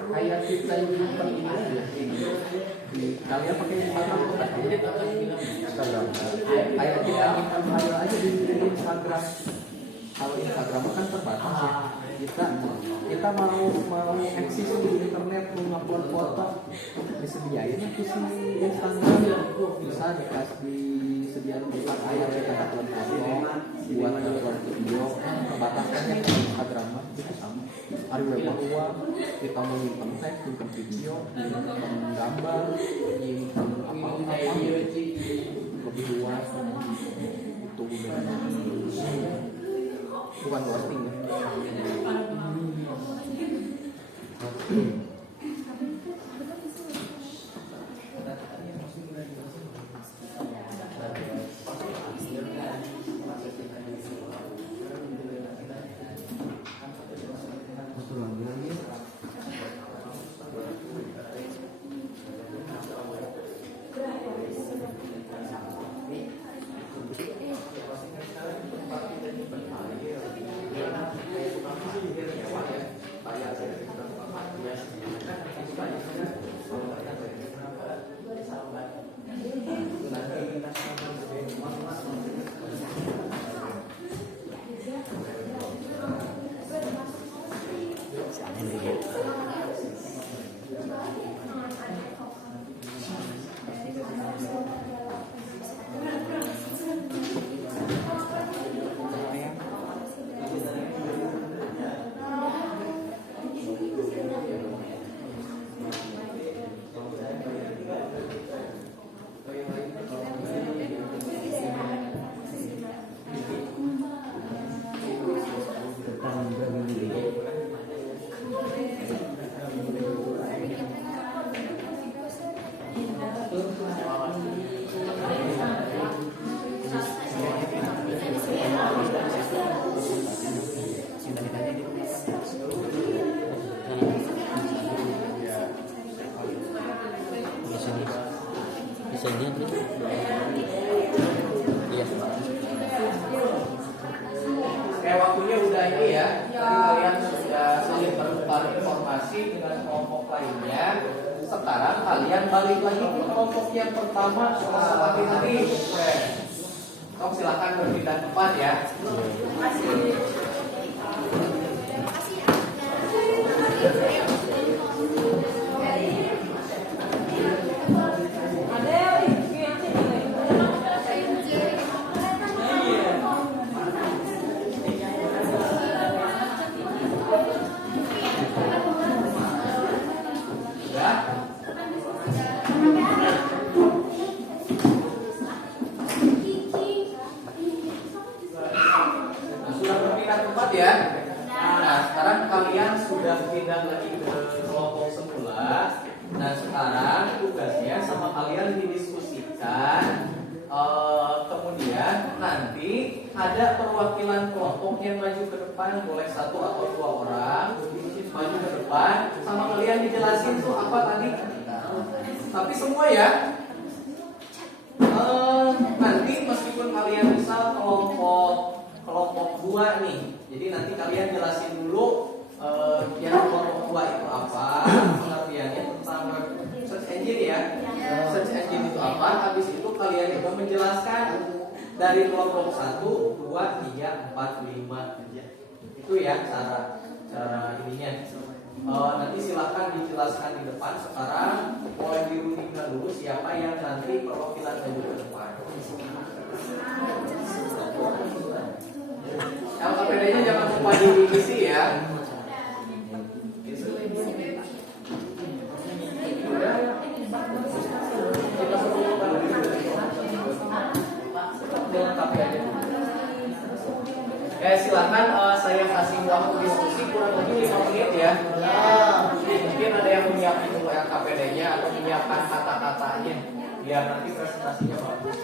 Kayak kita nyimpen ini aja. Kalian pakai Instagram bukan? Instagram. Kayak kita nyimpen file aja di Instagram. Kalau Instagram kan terbatas ya. Kita mau eksis di internet, mau ngupload foto, disediain itu si Instagram. Bisa disediain buat ayat kita upload foto, buat upload video. Batasannya di Instagram itu sama. Ari web uang, kita mau nyimpen teks, nyimpen video, nyimpen gambar, nyimpen apa lebih luas. Itu udah bukan hosting ya. Desainnya iya. Kayak waktunya udah ini ya. Jadi kalian sudah saling bertukar informasi dengan kelompok lainnya. Sekarang kalian balik lagi ke kelompok yang pertama setelah tadi. Kamu silakan berpindah tempat ya. Ya. Nah, sekarang kalian sudah pindah lagi ke kelompok semula. Nah, sekarang tugasnya sama kalian didiskusikan. Kemudian nanti ada perwakilan kelompok yang maju ke depan, boleh 1 atau 2 orang maju ke depan, sama kalian dijelasin tuh apa tadi. Tapi semua ya. Nanti meskipun kalian misal kelompok 2 nih. Jadi nanti kalian jelasin dulu yang kelompok 2 itu apa, pengertiannya tentang search engine ya. Search engine itu apa? Habis itu kalian juga menjelaskan dari kelompok 1, 2, 3, 4, 5 aja. Itu ya cara cara ininya. Nanti silahkan dijelaskan di depan. Sekarang mulai dirundingkan dulu siapa yang nanti perwakilan maju ke depan. LKPD-nya jangan lupa diisi ya. Silakan saya kasih waktu diskusi kurang lebih 5 menit ya. Mungkin ada yang menyiapkan dulu LKPD-nya atau menyiapkan kata-katanya biar nanti presentasinya bagus.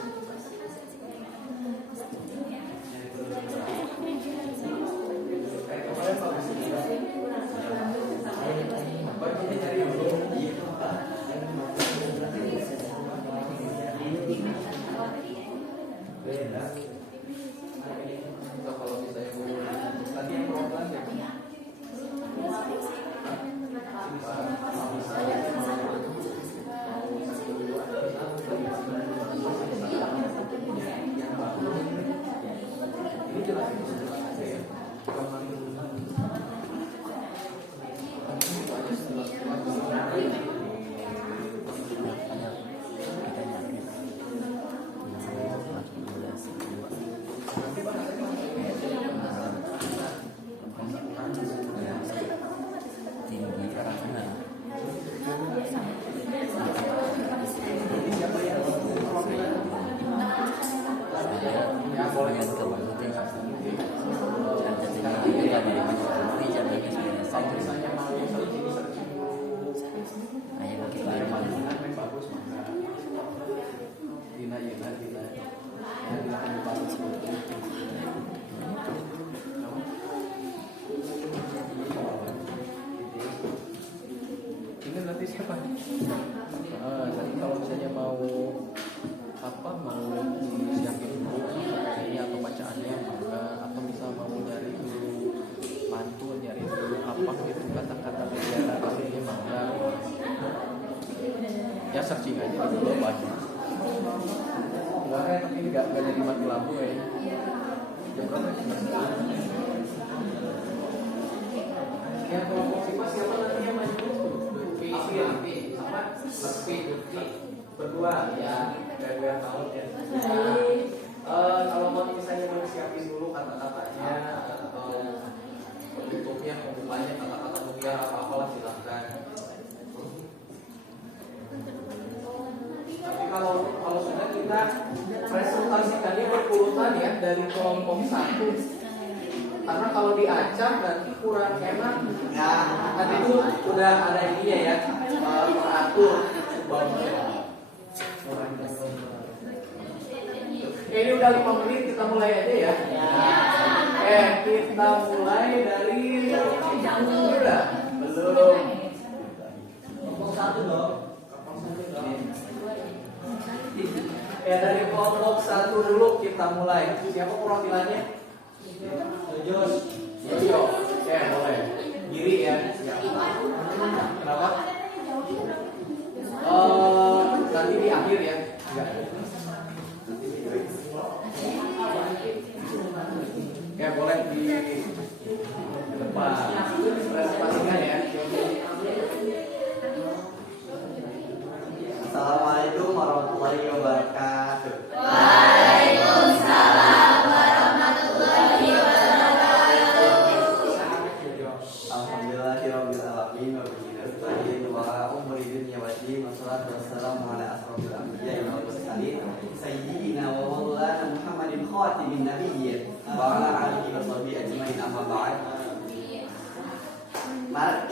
Kalau misalnya tadi yang program ya. Ini nanti siapa? Nanti kalau misalnya mau disiapin dulu ini atau bacaannya atau bisa mau nyari dulu pantun, nyari dulu apa gitu kata-kata kegiatan aslinya mangga. Ya searching aja dulu baca. Enggak tapi enggak jadi mati lampu ya. Jam berapa? Ya kelompok siapa nanti yang maju? Lutfi sama Lutfi berdua ya biar tahu ya. Kalau mau misalnya mau siapin dulu kata-katanya atau tutupnya pembukanya kata-kata mutiara apa-apalah silahkan. Tapi kalau sudah kita presentasikannya berurutan ya dari kelompok 1. Karena kalau diacak nanti kurang enak. Nah, nanti itu udah ada ininya ya, teratur. Ini udah 5 menit, kita mulai aja ya. Kita mulai dari udah belum. Kelompok 1 dong. Dari kelompok 1 dulu kita mulai. Siapa perwakilannya? Jojo. Boleh. Kiri ya. Kenapa? Nanti di akhir ya. Boleh di depan. Presentasikan ya. Assalamualaikum warahmatullahi wabarakatuh.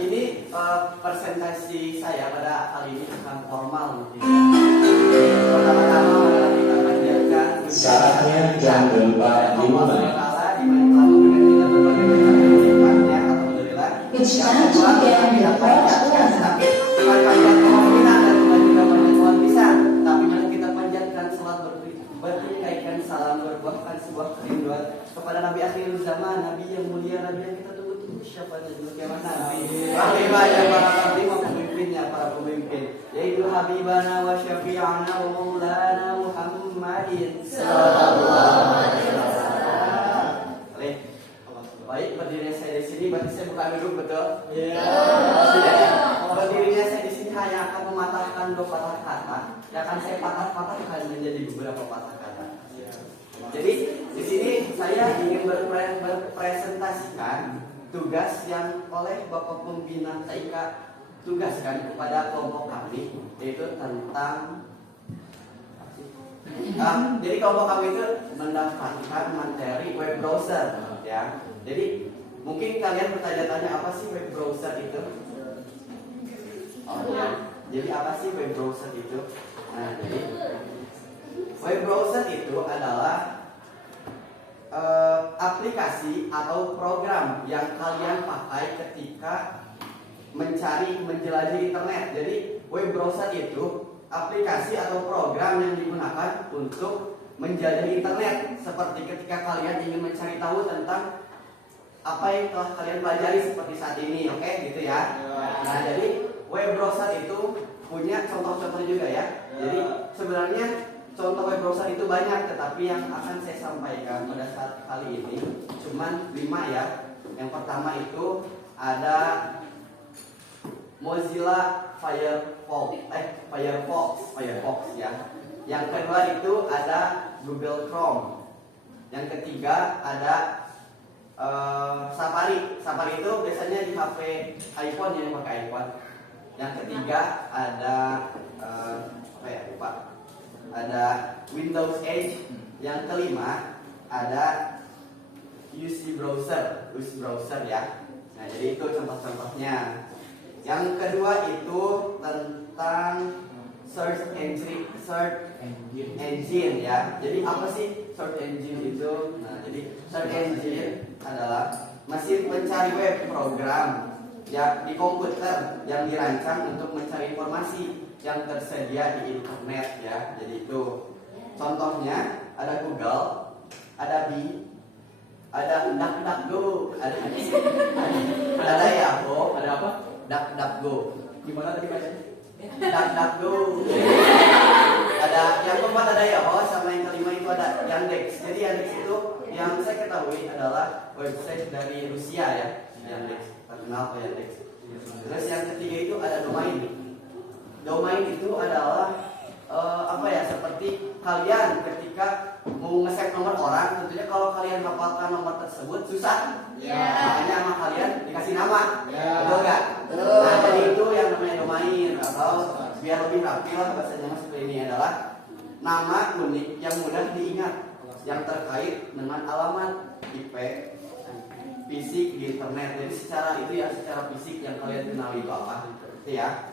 Ini presentasi saya pada kali ini akan formal. Pertama-tama adalah kita panjatkan syaratnya jam 8 dimulai. Kepada Nabi akhir zaman, Nabi yang mulia, Nabi yang kita tunggu-tunggu syafaatnya dulu kiamat nanti. Rahimahnya para nabi maupun pemimpinnya, para pemimpin, yaitu Habibana wa Syafi'ana wa Maulana Muhammadin sallallahu alaihi wasallam. Baik, berdirinya saya di sini berarti saya bukan duduk, betul? Iya. Berdirinya saya di sini hanya akan mematahkan 2 patah kata, yang akan saya patah-patahkan menjadi beberapa patah kata. Jadi di sini saya ingin berpresentasikan tugas yang oleh Bapak Pembina TIK tugaskan kepada kelompok kami, yaitu tentang jadi kelompok kami itu mendapatkan materi web browser, ya. Jadi mungkin kalian bertanya-tanya apa sih web browser itu? Oh ya, jadi apa sih web browser itu? Nah, jadi web browser itu adalah aplikasi atau program yang kalian pakai ketika menjelajahi internet. Jadi web browser itu aplikasi atau program yang digunakan untuk menjelajahi internet. Seperti ketika kalian ingin mencari tahu tentang apa yang telah kalian pelajari seperti saat ini, oke, gitu ya. Nah, jadi web browser itu punya contoh-contoh juga ya. Jadi sebenarnya contoh web browser itu banyak, tetapi yang akan saya sampaikan pada saat kali ini cuman 5 ya. Yang pertama itu ada Mozilla Firefox ya. Yang kedua itu ada Google Chrome. Yang ketiga ada Safari. Safari itu biasanya di HP iPhone, yang pakai iPhone. Yang ketiga ada ada Windows 8. Yang kelima ada UC browser ya. Nah, jadi itu contoh-contohnya. Yang kedua itu tentang search engine ya. Jadi apa sih search engine itu? Nah, jadi search engine adalah mesin pencari web program ya di komputer yang dirancang untuk mencari informasi yang tersedia di internet ya. Jadi itu contohnya ada Google, ada Bing, ada DuckDuckGo, ada Yahoo, Ada apa? DuckDuckGo. Gimana tadi bacanya? DuckDuckGo. Ada yang keempat ada Yahoo, sama yang kelima itu ada Yandex. Jadi Yandex itu yang saya ketahui adalah website dari Rusia ya. Yandex, terkenal Yandex. Terus yang ketiga itu ada domain. Domain itu adalah seperti kalian ketika mau nge-save nomor orang, tentunya kalau kalian hafalkan nomor tersebut susah. Makanya sama kalian dikasih nama. Betul nggak? Nah, jadi itu yang namanya domain, atau biar lebih rapi lah bahasanya seperti ini adalah nama unik yang mudah diingat yang terkait dengan alamat IP fisik di internet. Jadi secara fisik yang kalian kenal itu apa? Itu ya.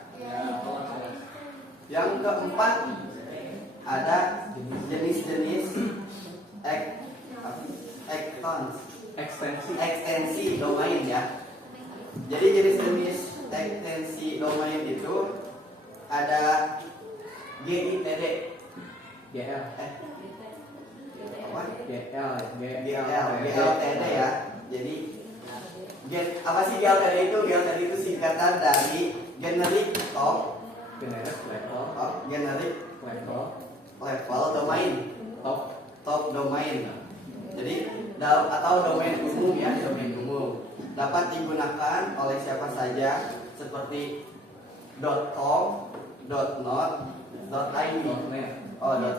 Yang keempat ada jenis-jenis ekstensi domain ya. Jadi jenis-jenis ekstensi domain itu ada GITD, GLTD ya. Jadi apa sih GLTD itu? GLTD itu singkatan dari generic top level domain, top domain. Jadi atau domain umum ya, domain umum dapat digunakan oleh siapa saja seperti .com, .not, .id,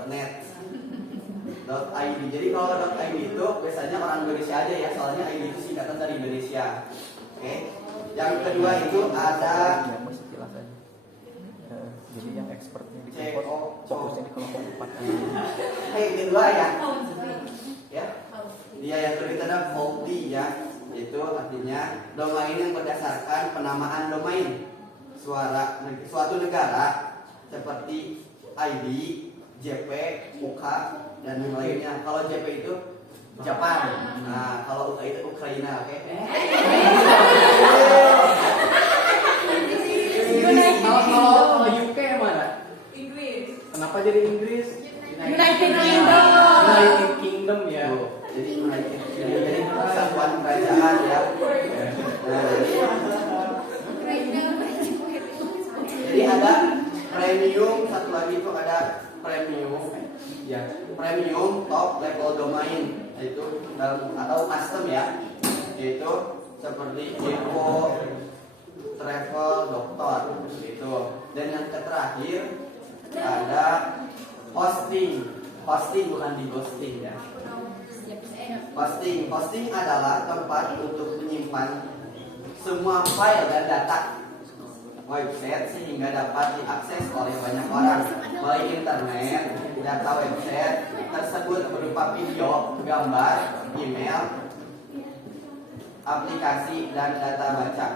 .net, .id. Jadi kalau .id itu biasanya orang Indonesia aja ya, soalnya ID itu singkatan dari Indonesia. Oke. Yang kedua itu ada jadi yang expertnya di CO, kelompok fokusnya di kelompok 4 yang kedua ya. Dia yang kedua itu ada faulty ya. Itu artinya domain yang berdasarkan penamaan domain suatu negara seperti ID, JP, UK dan yang lainnya. Kalau JP itu Jepang. Nah, kalau UK itu Ukraina, oke? Kalau UK mana? Inggris. Kenapa jadi Inggris? United Kingdom. United Kingdom ya. Jadi persatuan kerajaan ya. Jadi ada premium, satu lagi itu ada premium ya, premium top level domain, itu atau custom ya. yaitu seperti info, travel, dokter gitu. Dan yang terakhir ada hosting. Hosting bukan di ghosting ya. Hosting adalah tempat untuk menyimpan semua file dan data website sehingga dapat diakses oleh banyak orang melalui internet. Data website tersebut berupa video, gambar, email, aplikasi, dan data baca.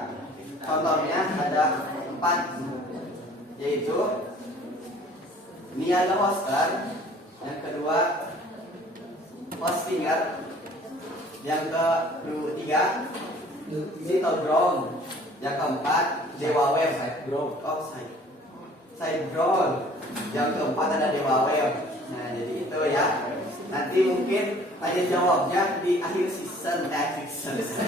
Contohnya ada 4, yaitu ini ada hoster, yang kedua hostinger, yang ketiga SiteGround, yang keempat Dewa Web, SiteGround, yang keempat ada Dewa Web. Nah, jadi itu ya. Nanti mungkin tanya jawabnya di akhir season, akhir sesi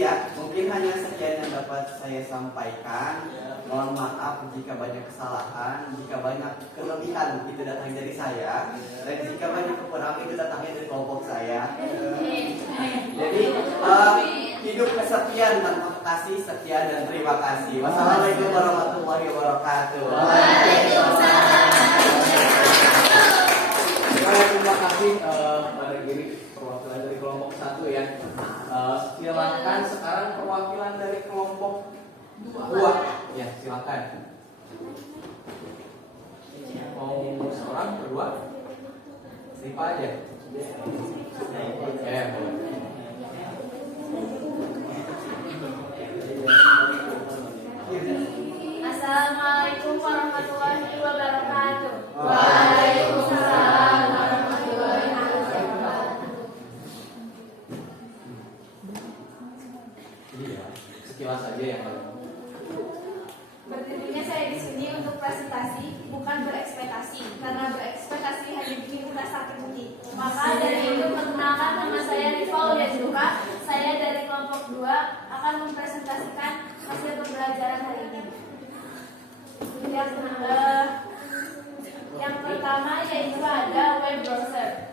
ya. Mungkin hanya sekian yang dapat saya sampaikan. Mohon maaf jika banyak kesalahan, jika banyak kelebihan itu datang dari saya, dan jika banyak kekurangan itu datangnya dari kelompok saya. Jadi hidup kesepian tanpa kasih, sekian dan terima kasih. Wassalamualaikum warahmatullahi wabarakatuh. Terima kasih pada Giri perwakilan dari kelompok 1 ya. Silakan sekarang perwakilan dari kelompok 2. Ya, silakan. Mau seorang berdua? Siapa aja? Boleh. Assalamualaikum warahmatullahi wabarakatuh. Waalaikumsalam warahmatullahi wabarakatuh. Iya, sekilas saja yang lain. Berdirinya saya di sini untuk presentasi, bukan berekspektasi. Karena berekspektasi hanya bikin kita sakit hati. Maka dari itu perkenalkan nama saya Rival Yazuka. Saya dari kelompok 2 akan mempresentasikan hasil pembelajaran hari ini. Yang pertama yaitu ada web browser.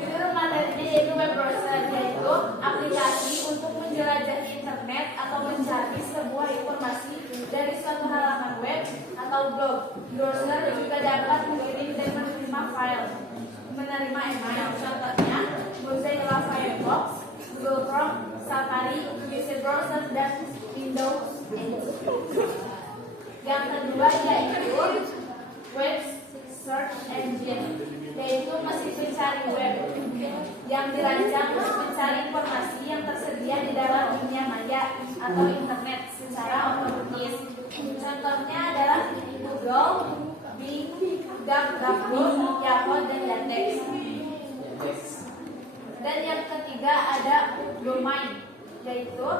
Judul materinya yaitu web browser, yaitu aplikasi untuk menjelajahi internet atau mencari sebuah informasi dari suatu halaman web atau blog. Browser juga dapat mengirim dan menerima file, menerima email. Contohnya Mozilla Firefox, Google Chrome, Safari, UC Browser, dan Windows 8. Yang kedua yaitu web search engine, yaitu mesin pencari web yang dirancang untuk mencari informasi yang tersedia di dalam dunia maya atau internet secara otomatis. Contohnya adalah Google, Bing, DuckDuckGo, Yahoo, dan Yandex. Dan yang ketiga ada domain, yaitu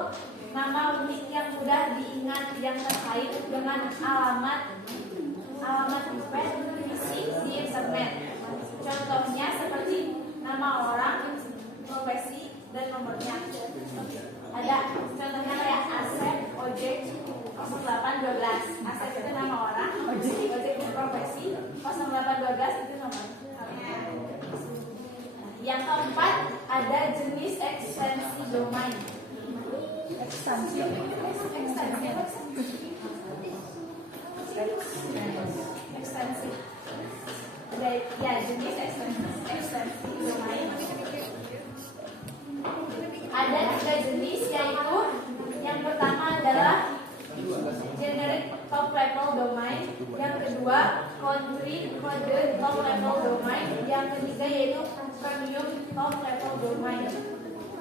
nama unik yang mudah diingat yang terkait dengan alamat web di internet. Contohnya seperti nama orang, profesi, dan nomornya. Ada contohnya kayak Asep, Ojek, 0812. Asep itu nama orang, Ojek itu profesi, 0812 itu nomornya. Yang keempat ada jenis ekstensi domain. Ekstensi ya, jenis ekstensi domain. Ada 3 jenis, yaitu yang pertama adalah generic top level domain, yang kedua country coded top level domain, yang ketiga yaitu premium top level domain.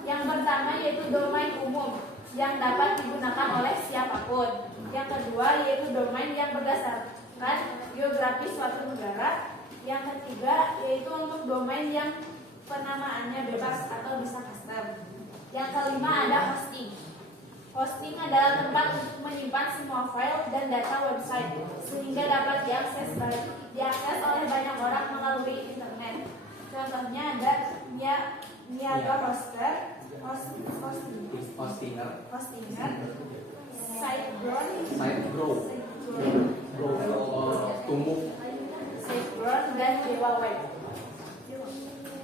Yang pertama yaitu domain umum yang dapat digunakan oleh siapapun. Yang kedua yaitu domain yang berdasarkan geografis suatu negara. Yang ketiga yaitu untuk domain yang penamaannya bebas atau bisa custom. Yang kelima ada hosting. Hosting adalah tempat untuk menyimpan semua file dan data website sehingga dapat diakses oleh banyak orang melalui internet. Contohnya ada Niaga Hoster, Hostinger, SiteGround, tumbuh. SiteGround, dan Dewa Web.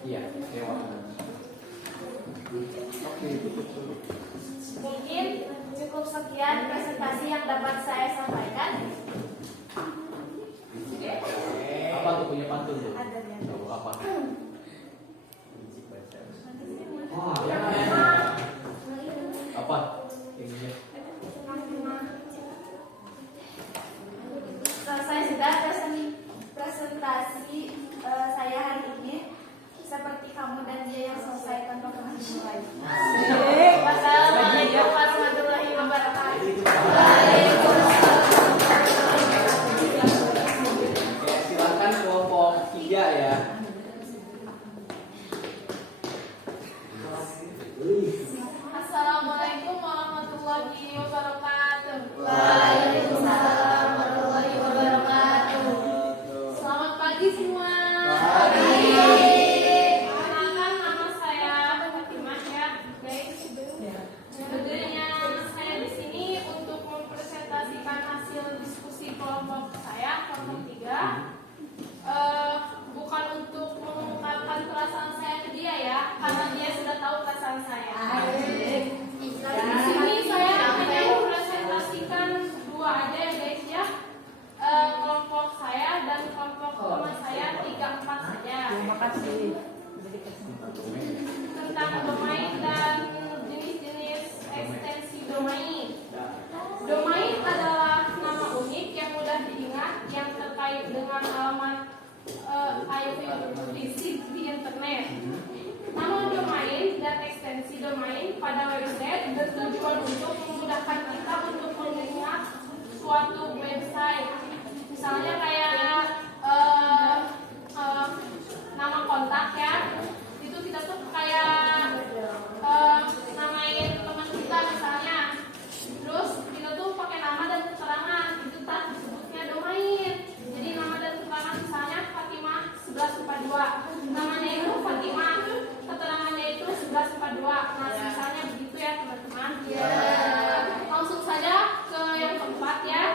Iya, dewa. Mungkin cukup sekian presentasi yang dapat saya sampaikan. Apa tuh punya pantun tuh? Ada ya. Tahu apa? Apa? Ininya. Selesai sudah presentasi saya hari ini. Seperti kamu dan dia yang selesai tanpa pernah dimulai. Wassalamualaikum warahmatullahi wabarakatuh. Oke, silakan kelompok 3 ya. Assalamualaikum warahmatullahi wabarakatuh. Waalaikumsalam warahmatullahi wabarakatuh. Selamat pagi semua. Perkenalkan, nama saya Fatimah ya, guys. Sebenarnya saya di sini untuk mempresentasikan hasil diskusi kelompok saya, kelompok 3. Bukan untuk mengungkapkan perasaan saya ke dia ya, karena dia sudah tahu perasaan saya. Di sini saya hanya mempresentasikan 2 aja ya guys ya. Kelompok saya dan kelompok teman saya 3-4 saja. Terima kasih. Tentang domain dan jenis-jenis ekstensi domain. Domain adalah nama unik yang mudah diingat yang terkait dengan halaman fisik di internet. Nama domain dan ekstensi domain pada website bertujuan untuk memudahkan kita untuk mengingat suatu website. Misalnya kayak nama kontak ya, itu kita tuh kayak namain teman kita misalnya. Terus kita tuh pakai nama dan keterangan, itu tak disebutnya domain. Jadi nama dan keterangan misalnya Fatimah 1142. Namanya itu Fatimah, keterangannya itu 1142. Nah, misalnya begitu ya teman-teman. Langsung saja ke yang keempat ya.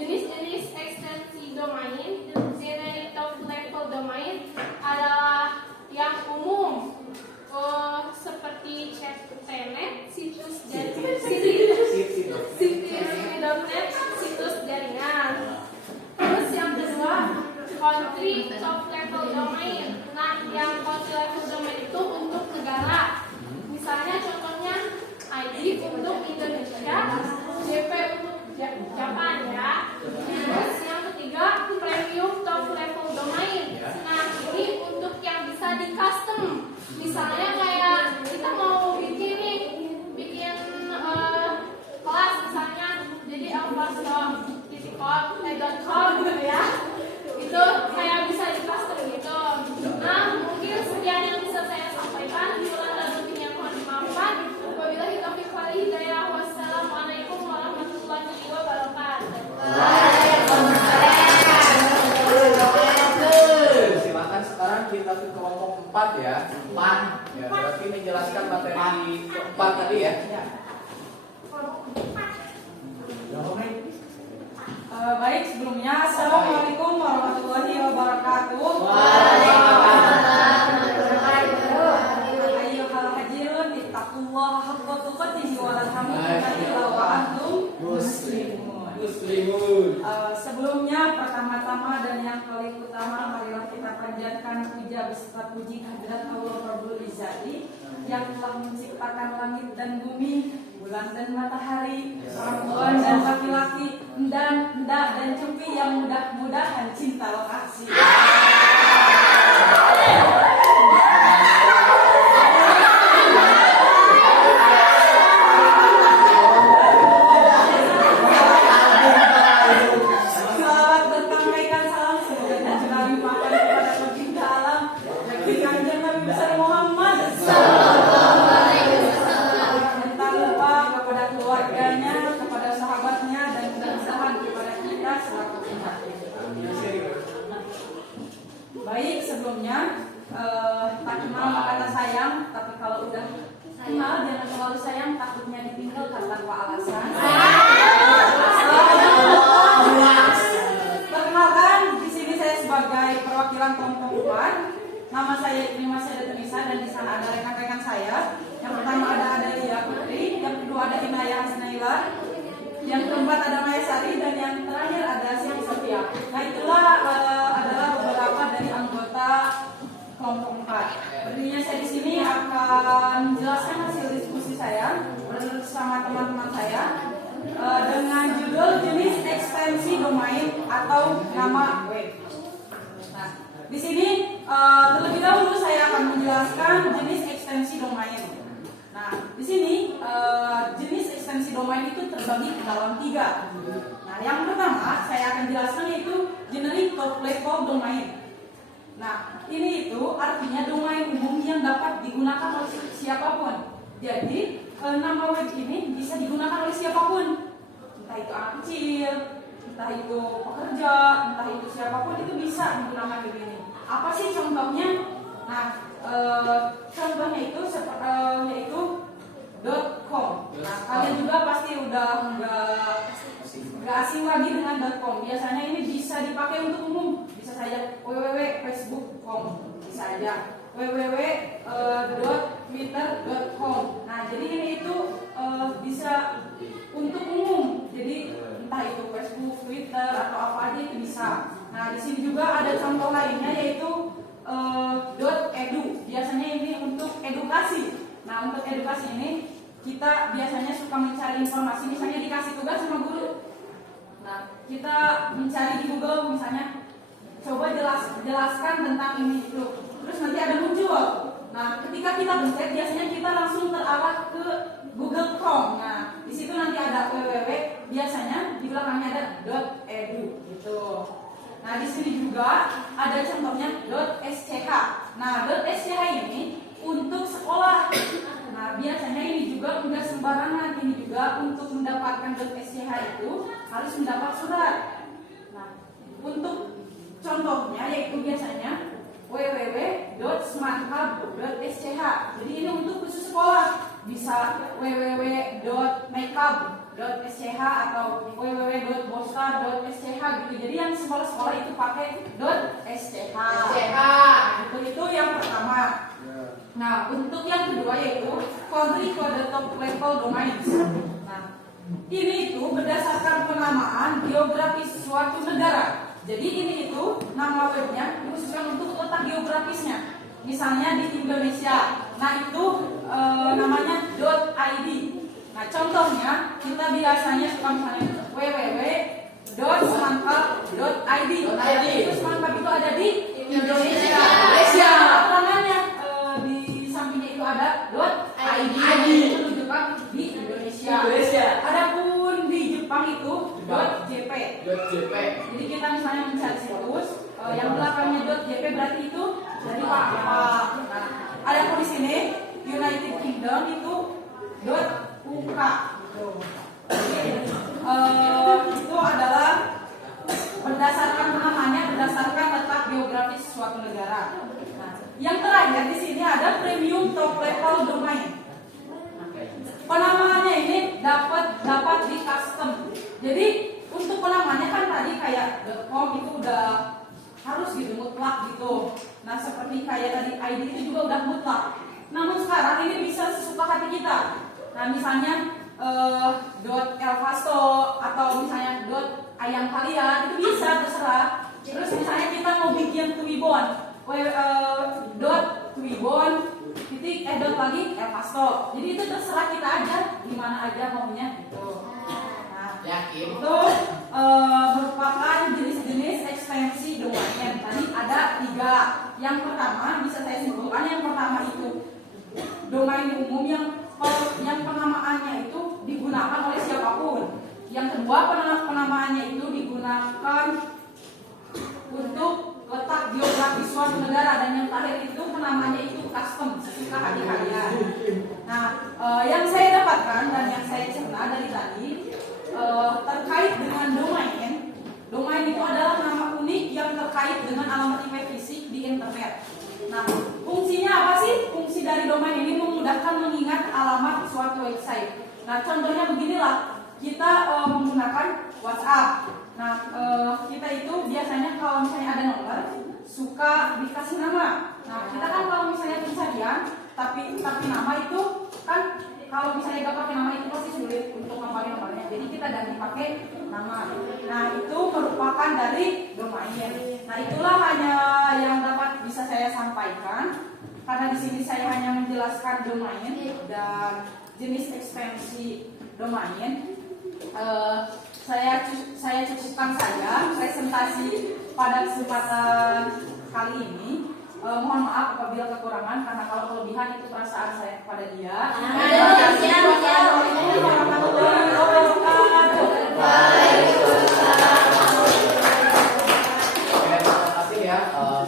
Jenis-jenis ekstensi domain, generic top level domain adalah yang umum. Seperti chat.net, situs jaringan, situs jaringan. Terus yang kedua, country top level domain. Nah, yang country level domain itu untuk negara. Misalnya contohnya ID untuk Indonesia, JP untuk Japan ya. Terus yang ketiga, premium top level domain. Nah, ini untuk yang bisa di custom. Misalnya kayak kita mau bikin kelas misalnya, jadi alpha.com gitu ya. Itu kayak bisa di custom gitu. Nah, mungkin sekian yang bisa saya sampaikan. Kurang dan lebihnya mohon dimaafkan. Wabillahi taufiq wal hidayah. Wassalamualaikum warahmatullahi wabarakatuh. Silakan sekarang kita ke kelompok 4 ya. 4 ya, berarti menjelaskan materi keempat tadi ya. Baik, sebelumnya Assalamualaikum warahmatullahi wabarakatuh. Ayyuhal hajirun ittaqullaha haqqa tuqatih wa la tamutunna illa wa antum muslimun. Sebelumnya, pertama-tama dan yang paling utama, marilah kita panjatkan puja beserta puji kehadirat Allah Rabbul Izzati yang telah menciptakan langit dan bumi, bulan dan matahari, perempuan dan laki-laki, dan cepi yang mudah-mudahan cinta lokasi. Salawat berkambaikan salam semoga tercurah limpahkan kepada baginda alam Nabi Kanjeng Nabi besar Muhammad dan tak lupa kepada keluarganya, kepada sahabatnya, dan mudah-mudahan kepada kita selaku umatnya. Baik, sebelumnya tak kenal maka tak sayang, tapi kalau udah kenal jangan terlalu sayang, takutnya ditinggalkan tanpa alasan. Perkenalkan, di sini saya sebagai perwakilan kelompok 4. Nama saya saya ini masih ada Tunisa dan di sana ada rekan-rekan saya. Yang pertama ada Lia Putri, yang kedua ada Inaya Hasnaila, yang keempat ada Maya Sari, dan yang terakhir ada Siti Sofia. Nah itulah adalah beberapa dari anggota kelompok 4. Berdirinya saya di sini akan menjelaskan hasil diskusi saya bersama teman-teman saya dengan judul jenis ekstensi domain atau nama web. Nah, di sini terlebih dahulu saya akan menjelaskan jenis ekstensi domain. Nah, di sini jenis ekstensi domain itu terbagi ke dalam 3. Nah, yang pertama saya akan jelaskan yaitu generic top level domain. Nah, ini itu artinya domain umum yang dapat digunakan oleh siapapun. Jadi, nama web ini bisa digunakan oleh siapapun. Entah itu anak kecil, entah itu pekerja, entah itu siapapun itu bisa menggunakan web ini. Apa sih contohnya? Nah, contohnya itu yaitu .com. Nah, kalian juga pasti udah nggak asing lagi dengan .com. Biasanya ini bisa dipakai untuk umum. Bisa saja www.facebook.com, bisa aja www.twitter.com. Nah, jadi ini itu bisa untuk umum. Jadi entah itu Facebook, Twitter atau apa aja itu bisa. Nah, di sini juga ada contoh lainnya yaitu .edu. Biasanya ini untuk edukasi. Nah, untuk edukasi ini kita biasanya suka mencari informasi, misalnya dikasih tugas sama guru. Nah, kita mencari di Google misalnya, coba jelaskan tentang ini itu. Terus nanti ada muncul. Nah, ketika kita pencet, biasanya kita langsung terarah ke Google Chrome. Nah, di situ nanti ada www. Biasanya di belakangnya ada .edu gitu. Nah, di sini juga ada contohnya .sch. Nah, .sch ini untuk sekolah. Nah, biasanya ini juga tidak sembarangan. Ini juga untuk mendapatkan .sch itu harus mendapat surat. Nah, untuk contohnya yaitu biasanya www.smarthub.sch. Jadi ini untuk khusus sekolah. Bisa www.makeup.sch atau www.bostar.sch gitu. Jadi yang sekolah-sekolah itu pakai .sch. Itu yang pertama. Nah, untuk yang kedua yaitu country code top level domains. Nah, ini itu berdasarkan penamaan geografis suatu negara. Jadi ini itu nama webnya dikhususkan untuk letak geografisnya. Misalnya di Indonesia. Nah, itu namanya .id. Nah, contohnya kita biasanya suka misalnya www.semangkap.id. Itu Semangkap itu ada di Indonesia. Keterangannya di sampingnya itu ada .id. Itu menunjukkan di Indonesia. Adapun di Jepang itu .jp. Jadi kita misalnya mencari situs yang belakangnya .jp berarti itu dari apa? Nah, adapun di sini United Kingdom itu .uk. Itu adalah berdasarkan namanya, berdasarkan letak geografis suatu negara. Nah, yang terakhir di sini ada premium top level domain. Penamaannya ini dapat di custom. Jadi untuk penamaannya kan tadi kayak .com itu udah harus gitu mutlak gitu. Nah, seperti kayak tadi ID itu juga udah mutlak. Namun sekarang ini bisa sesuka hati kita. Nah, misalnya .elvasto atau misalnya .ayam kalian itu bisa terserah. Terus misalnya kita mau bikin Twibbon, .twibbon titik lagi elvasto. Jadi itu terserah kita aja di mana aja maunya gitu. Nah, itu merupakan jenis-jenis ekstensi domain. Tadi ada 3. Yang pertama bisa saya simpulkan, yang pertama itu domain umum yang penamaannya itu digunakan oleh siapapun. Yang kedua penamaannya itu digunakan untuk letak geografis suatu negara, dan yang terakhir itu penamaannya itu custom sesuka hati kalian. Nah, yang saya dapatkan dan yang saya cerna dari tadi terkait dengan domain itu adalah nama unik yang terkait dengan alamat IP fisik di internet. Nah, fungsinya apa sih? Fungsi dari domain ini memudahkan mengingat alamat suatu website. Nah, contohnya beginilah, kita menggunakan WhatsApp. Nah, kita itu biasanya kalau misalnya ada nomor suka dikasih nama. Nah, kita kan kalau misalnya pencarian tapi nama itu kan kalau misalnya gak pakai nama itu pasti sulit untuk ngapalin namanya. Jadi kita ganti pakai nama. Nah, itu merupakan dari domain. Nah, itulah hanya yang dapat bisa saya sampaikan. Karena di sini saya hanya menjelaskan domain dan jenis ekstensi domain. Saya cukupkan saja presentasi pada kesempatan kali ini. Mohon maaf apabila kekurangan, karena kalau kelebihan itu perasaan saya kepada dia. Assalamualaikum warahmatullahi wabarakatuh. Oke, terima kasih ya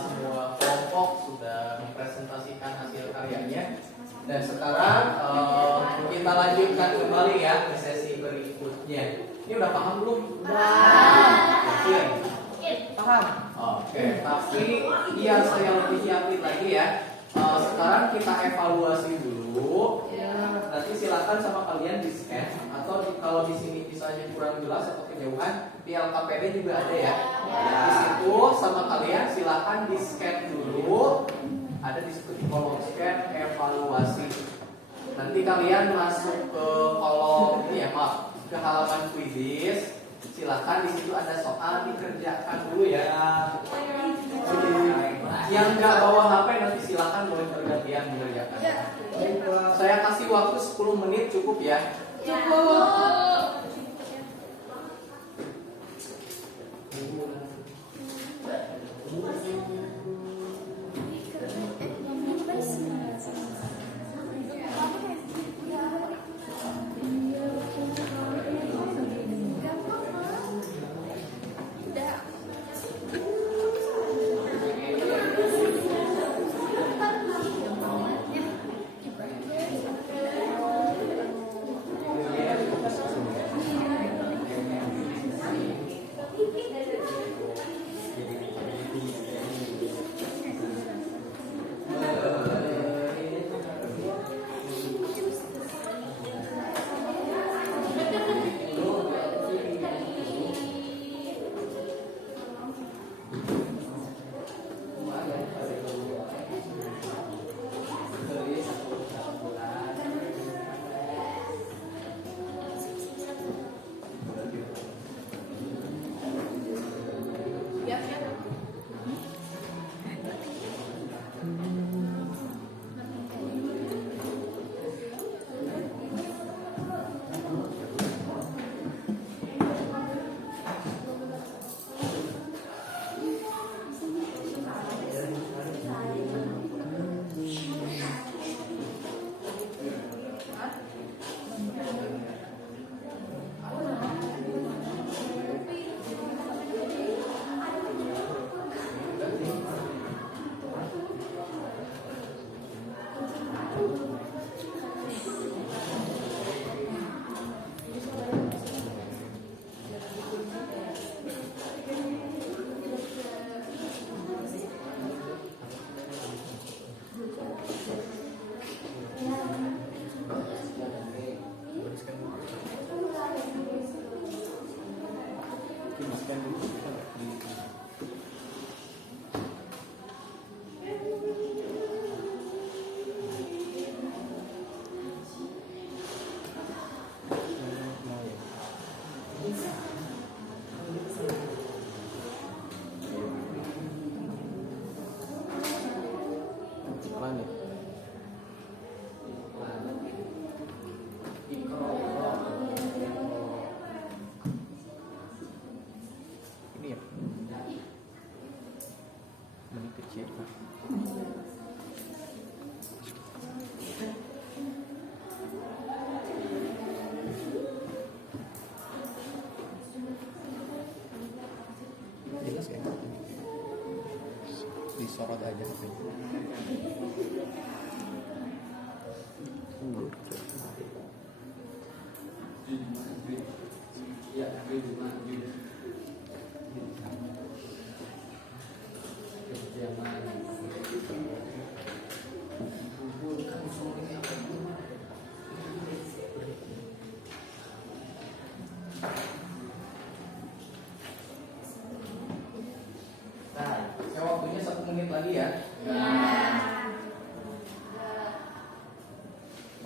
semua kelompok sudah mempresentasikan hasil karyanya. Dan sekarang kita lanjutkan kembali ya ke sesi berikutnya. Ini udah paham belum? Yakin? Paham? Oke, tapi biar saya lebih yakin lagi ya. Sekarang kita evaluasi dulu. Nanti silakan sama kalian di scan atau kalau di sini misalnya kurang jelas atau kejauhan, di LKPD juga ada ya. Di situ sama kalian silakan di scan dulu. Ada di situ di kolom scan evaluasi. Nanti kalian masuk ke kolom ini ya, maaf, ke halaman quizzes. Silakan di situ ada soal dikerjakan dulu ya. Yang nggak bawa HP nanti silakan boleh bergantian mengerjakan. Saya kasih waktu 10 menit cukup ya. Cukup.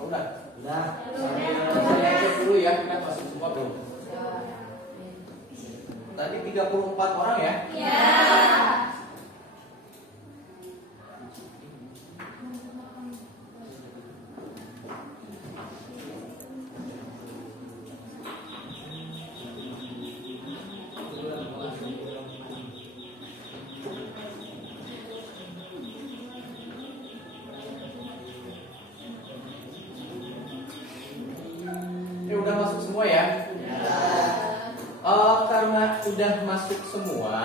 Udah. Udah. Saya cek dulu ya, kita masuk semua belum? Tadi 34 orang ya? Ya. Ini udah masuk semua ya? Karena udah masuk semua,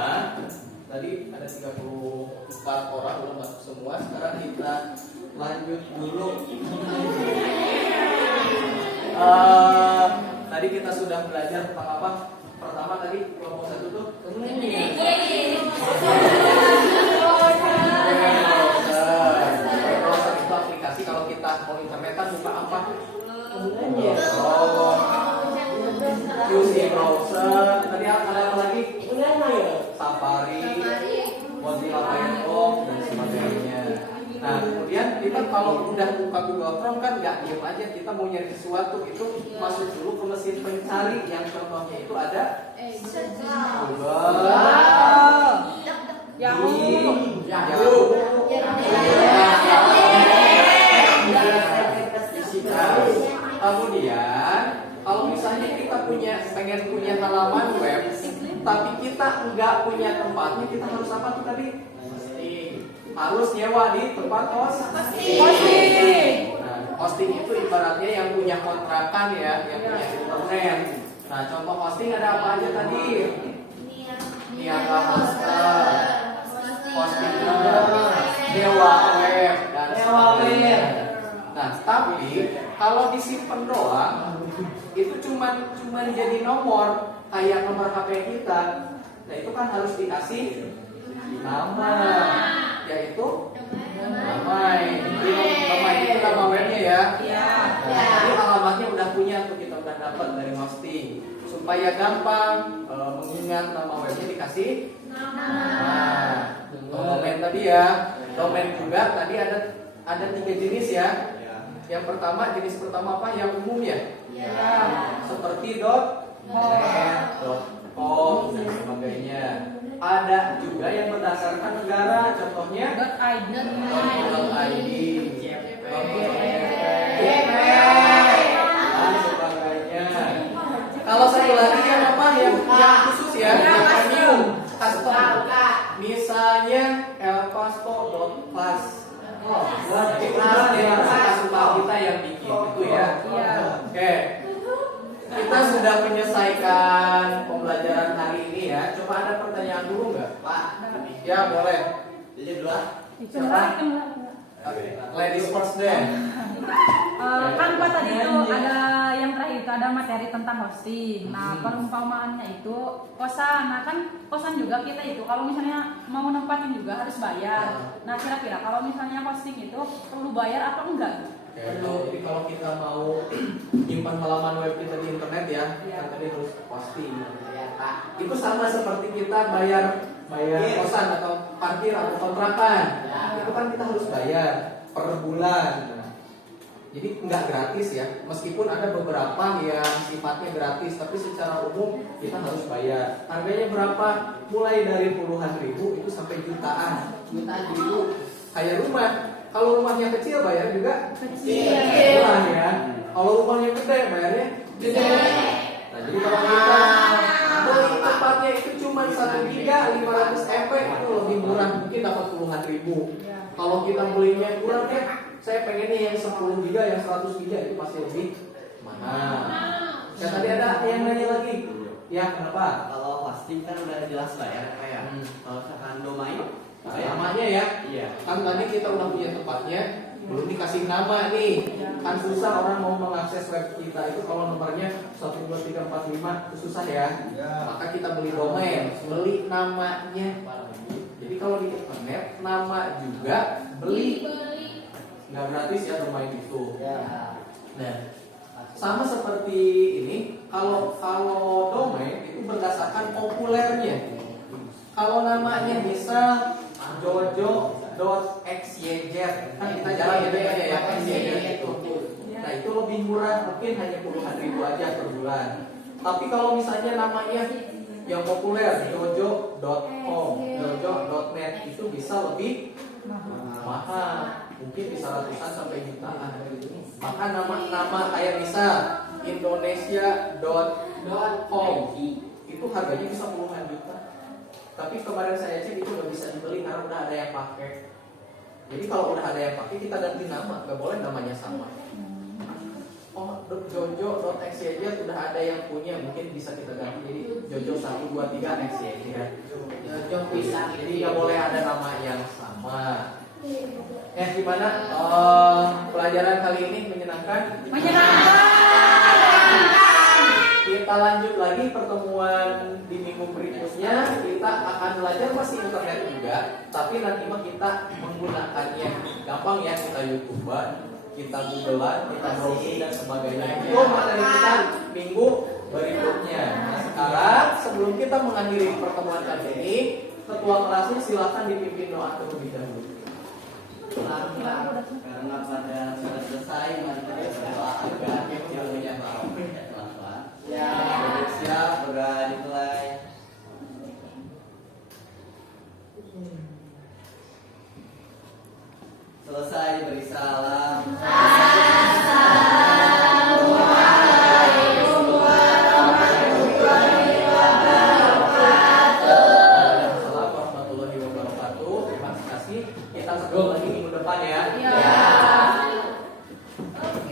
tadi ada 34 orang udah masuk semua. Sekarang kita lanjut dulu. Tadi kita sudah belajar tentang apa? Pertama tadi kelompok 1 tuh browser itu aplikasi kalau kita mau internetan buka apa? QC browser. Tadi ada apa lagi? Safari, Mozilla Firefox dan sebagainya. Nah, kemudian kita kalau udah buka Google Chrome kan nggak diem aja, kita mau nyari sesuatu itu masuk dulu ke mesin pencari yang contohnya itu ada Google, Yahoo. Kemudian kalau misalnya kita pengen punya halaman web, tapi kita nggak punya tempatnya, kita harus apa tuh tadi? Harus nyewa di tempat hosting. Nah, hosting itu ibaratnya yang punya kontrakan ya, yang punya internet. Nah, contoh hosting ada apa aja tadi? Niaga Hoster, hosting nyewa web dan sebagainya. Nah, tapi kalau disimpan doang, itu cuman jadi nomor kayak nomor HP kita. Nah, itu kan harus dikasih nama, yaitu Domai. Domai itu nama webnya ya. Nah, jadi alamatnya udah punya tuh, kita udah dapat dari hosting. Supaya gampang mengingat nama webnya dikasih nama. Domain tadi ya. Domain juga tadi ada 3 jenis ya. Yang pertama, jenis pertama apa? Yang umum ya? Seperti .net, .com dan sebagainya. Ada juga yang berdasarkan negara, contohnya .id, dan sebagainya. Kalau satu lagi yang apa? Yang khusus ya, yang premium, custom. Misalnya elpasto.class. Jadi suka kita yang bikin itu ya. Oke. Kita sudah menyelesaikan pembelajaran hari ini ya. Coba ada pertanyaan dulu nggak, Pak? Ya boleh. Jadi dua. Ladies first deh. Kan Pak tadi itu ada yang terakhir itu ada materi tentang hosting. Nah, perumpamaannya itu kosan. Nah, kan kosan juga kita itu kalau misalnya mau nempatin juga harus bayar. Nah, kira-kira kalau misalnya hosting itu perlu bayar atau enggak? Perlu. Jadi kalau kita mau nyimpan halaman web kita di internet ya, kan tadi harus hosting. Itu sama seperti kita bayar kosan atau parkir atau kontrakan. Itu kan kita harus bayar per bulan. Jadi nggak gratis ya, meskipun ada beberapa yang sifatnya gratis, tapi secara umum kita harus bayar. Harganya berapa? Mulai dari puluhan ribu itu sampai jutaan. Jutaan itu kayak rumah. Kalau rumahnya kecil bayar juga kecil ya. Kalau rumahnya gede bayarnya gede. Nah, jadi kalau kita beli tempatnya itu cuma 1 giga 500 MB itu lebih murah, mungkin dapat puluhan ribu. Kalau kita belinya kurang ya, saya pengennya yang 10 giga, yang 100 giga itu pasti lebih mahal. Dan tadi ada yang nanya lagi. Ya, kenapa? Kalau hosting kan udah jelas bayar kayak. Kalau misalkan domain, Namanya ya. Iya. Kan tadi kita udah punya tempatnya, belum dikasih nama nih. Kan susah orang mau mengakses web kita itu kalau nomornya 12345 itu susah ya. Maka kita beli domain, beli namanya. Jadi kalau di internet nama juga beli. Nggak gratis ya domain itu. Nah, sama seperti ini, kalau domain itu berdasarkan populernya. Kalau namanya misal jojo.xyz, kan kita jalan ya xyz itu. Nah, lebih murah mungkin hanya puluhan ribu aja per bulan. Tapi kalau misalnya namanya yang populer jojo.com, jojo.net itu bisa lebih mahal, mungkin bisa ratusan sampai jutaan. Maka nama-nama kayak bisa Indonesia.com itu harganya bisa puluhan juta. Tapi kemarin saya cek itu udah bisa dibeli karena udah ada yang pakai. Jadi kalau udah ada yang pakai kita ganti nama, nggak boleh namanya sama. Oh, jojo.xyz udah ada yang punya, mungkin bisa kita ganti jadi jojo 123xyz ya. Jojo bisa. Jadi nggak boleh ada nama yang sama. Gimana? Pelajaran kali ini menyenangkan? Kita lanjut lagi pertemuan di minggu berikutnya. Kita akan belajar masih internet juga, tapi nanti mah kita menggunakannya gampang ya, kita YouTuber, kita Googlean, kita browsing dan sebagainya. Itu materi kita minggu berikutnya. Nah, sekarang sebelum kita mengakhiri pertemuan kali ini, ketua kelasnya silakan dipimpin doa terlebih dahulu. Karena pada sudah selesai, mari kita berdoa agar ilmunya barokah. Siap, sudah dimulai. Selesai beri salam. Assalamualaikum warahmatullahi wabarakatuh. Terima kasih. Kita ketemu lagi minggu depan ya.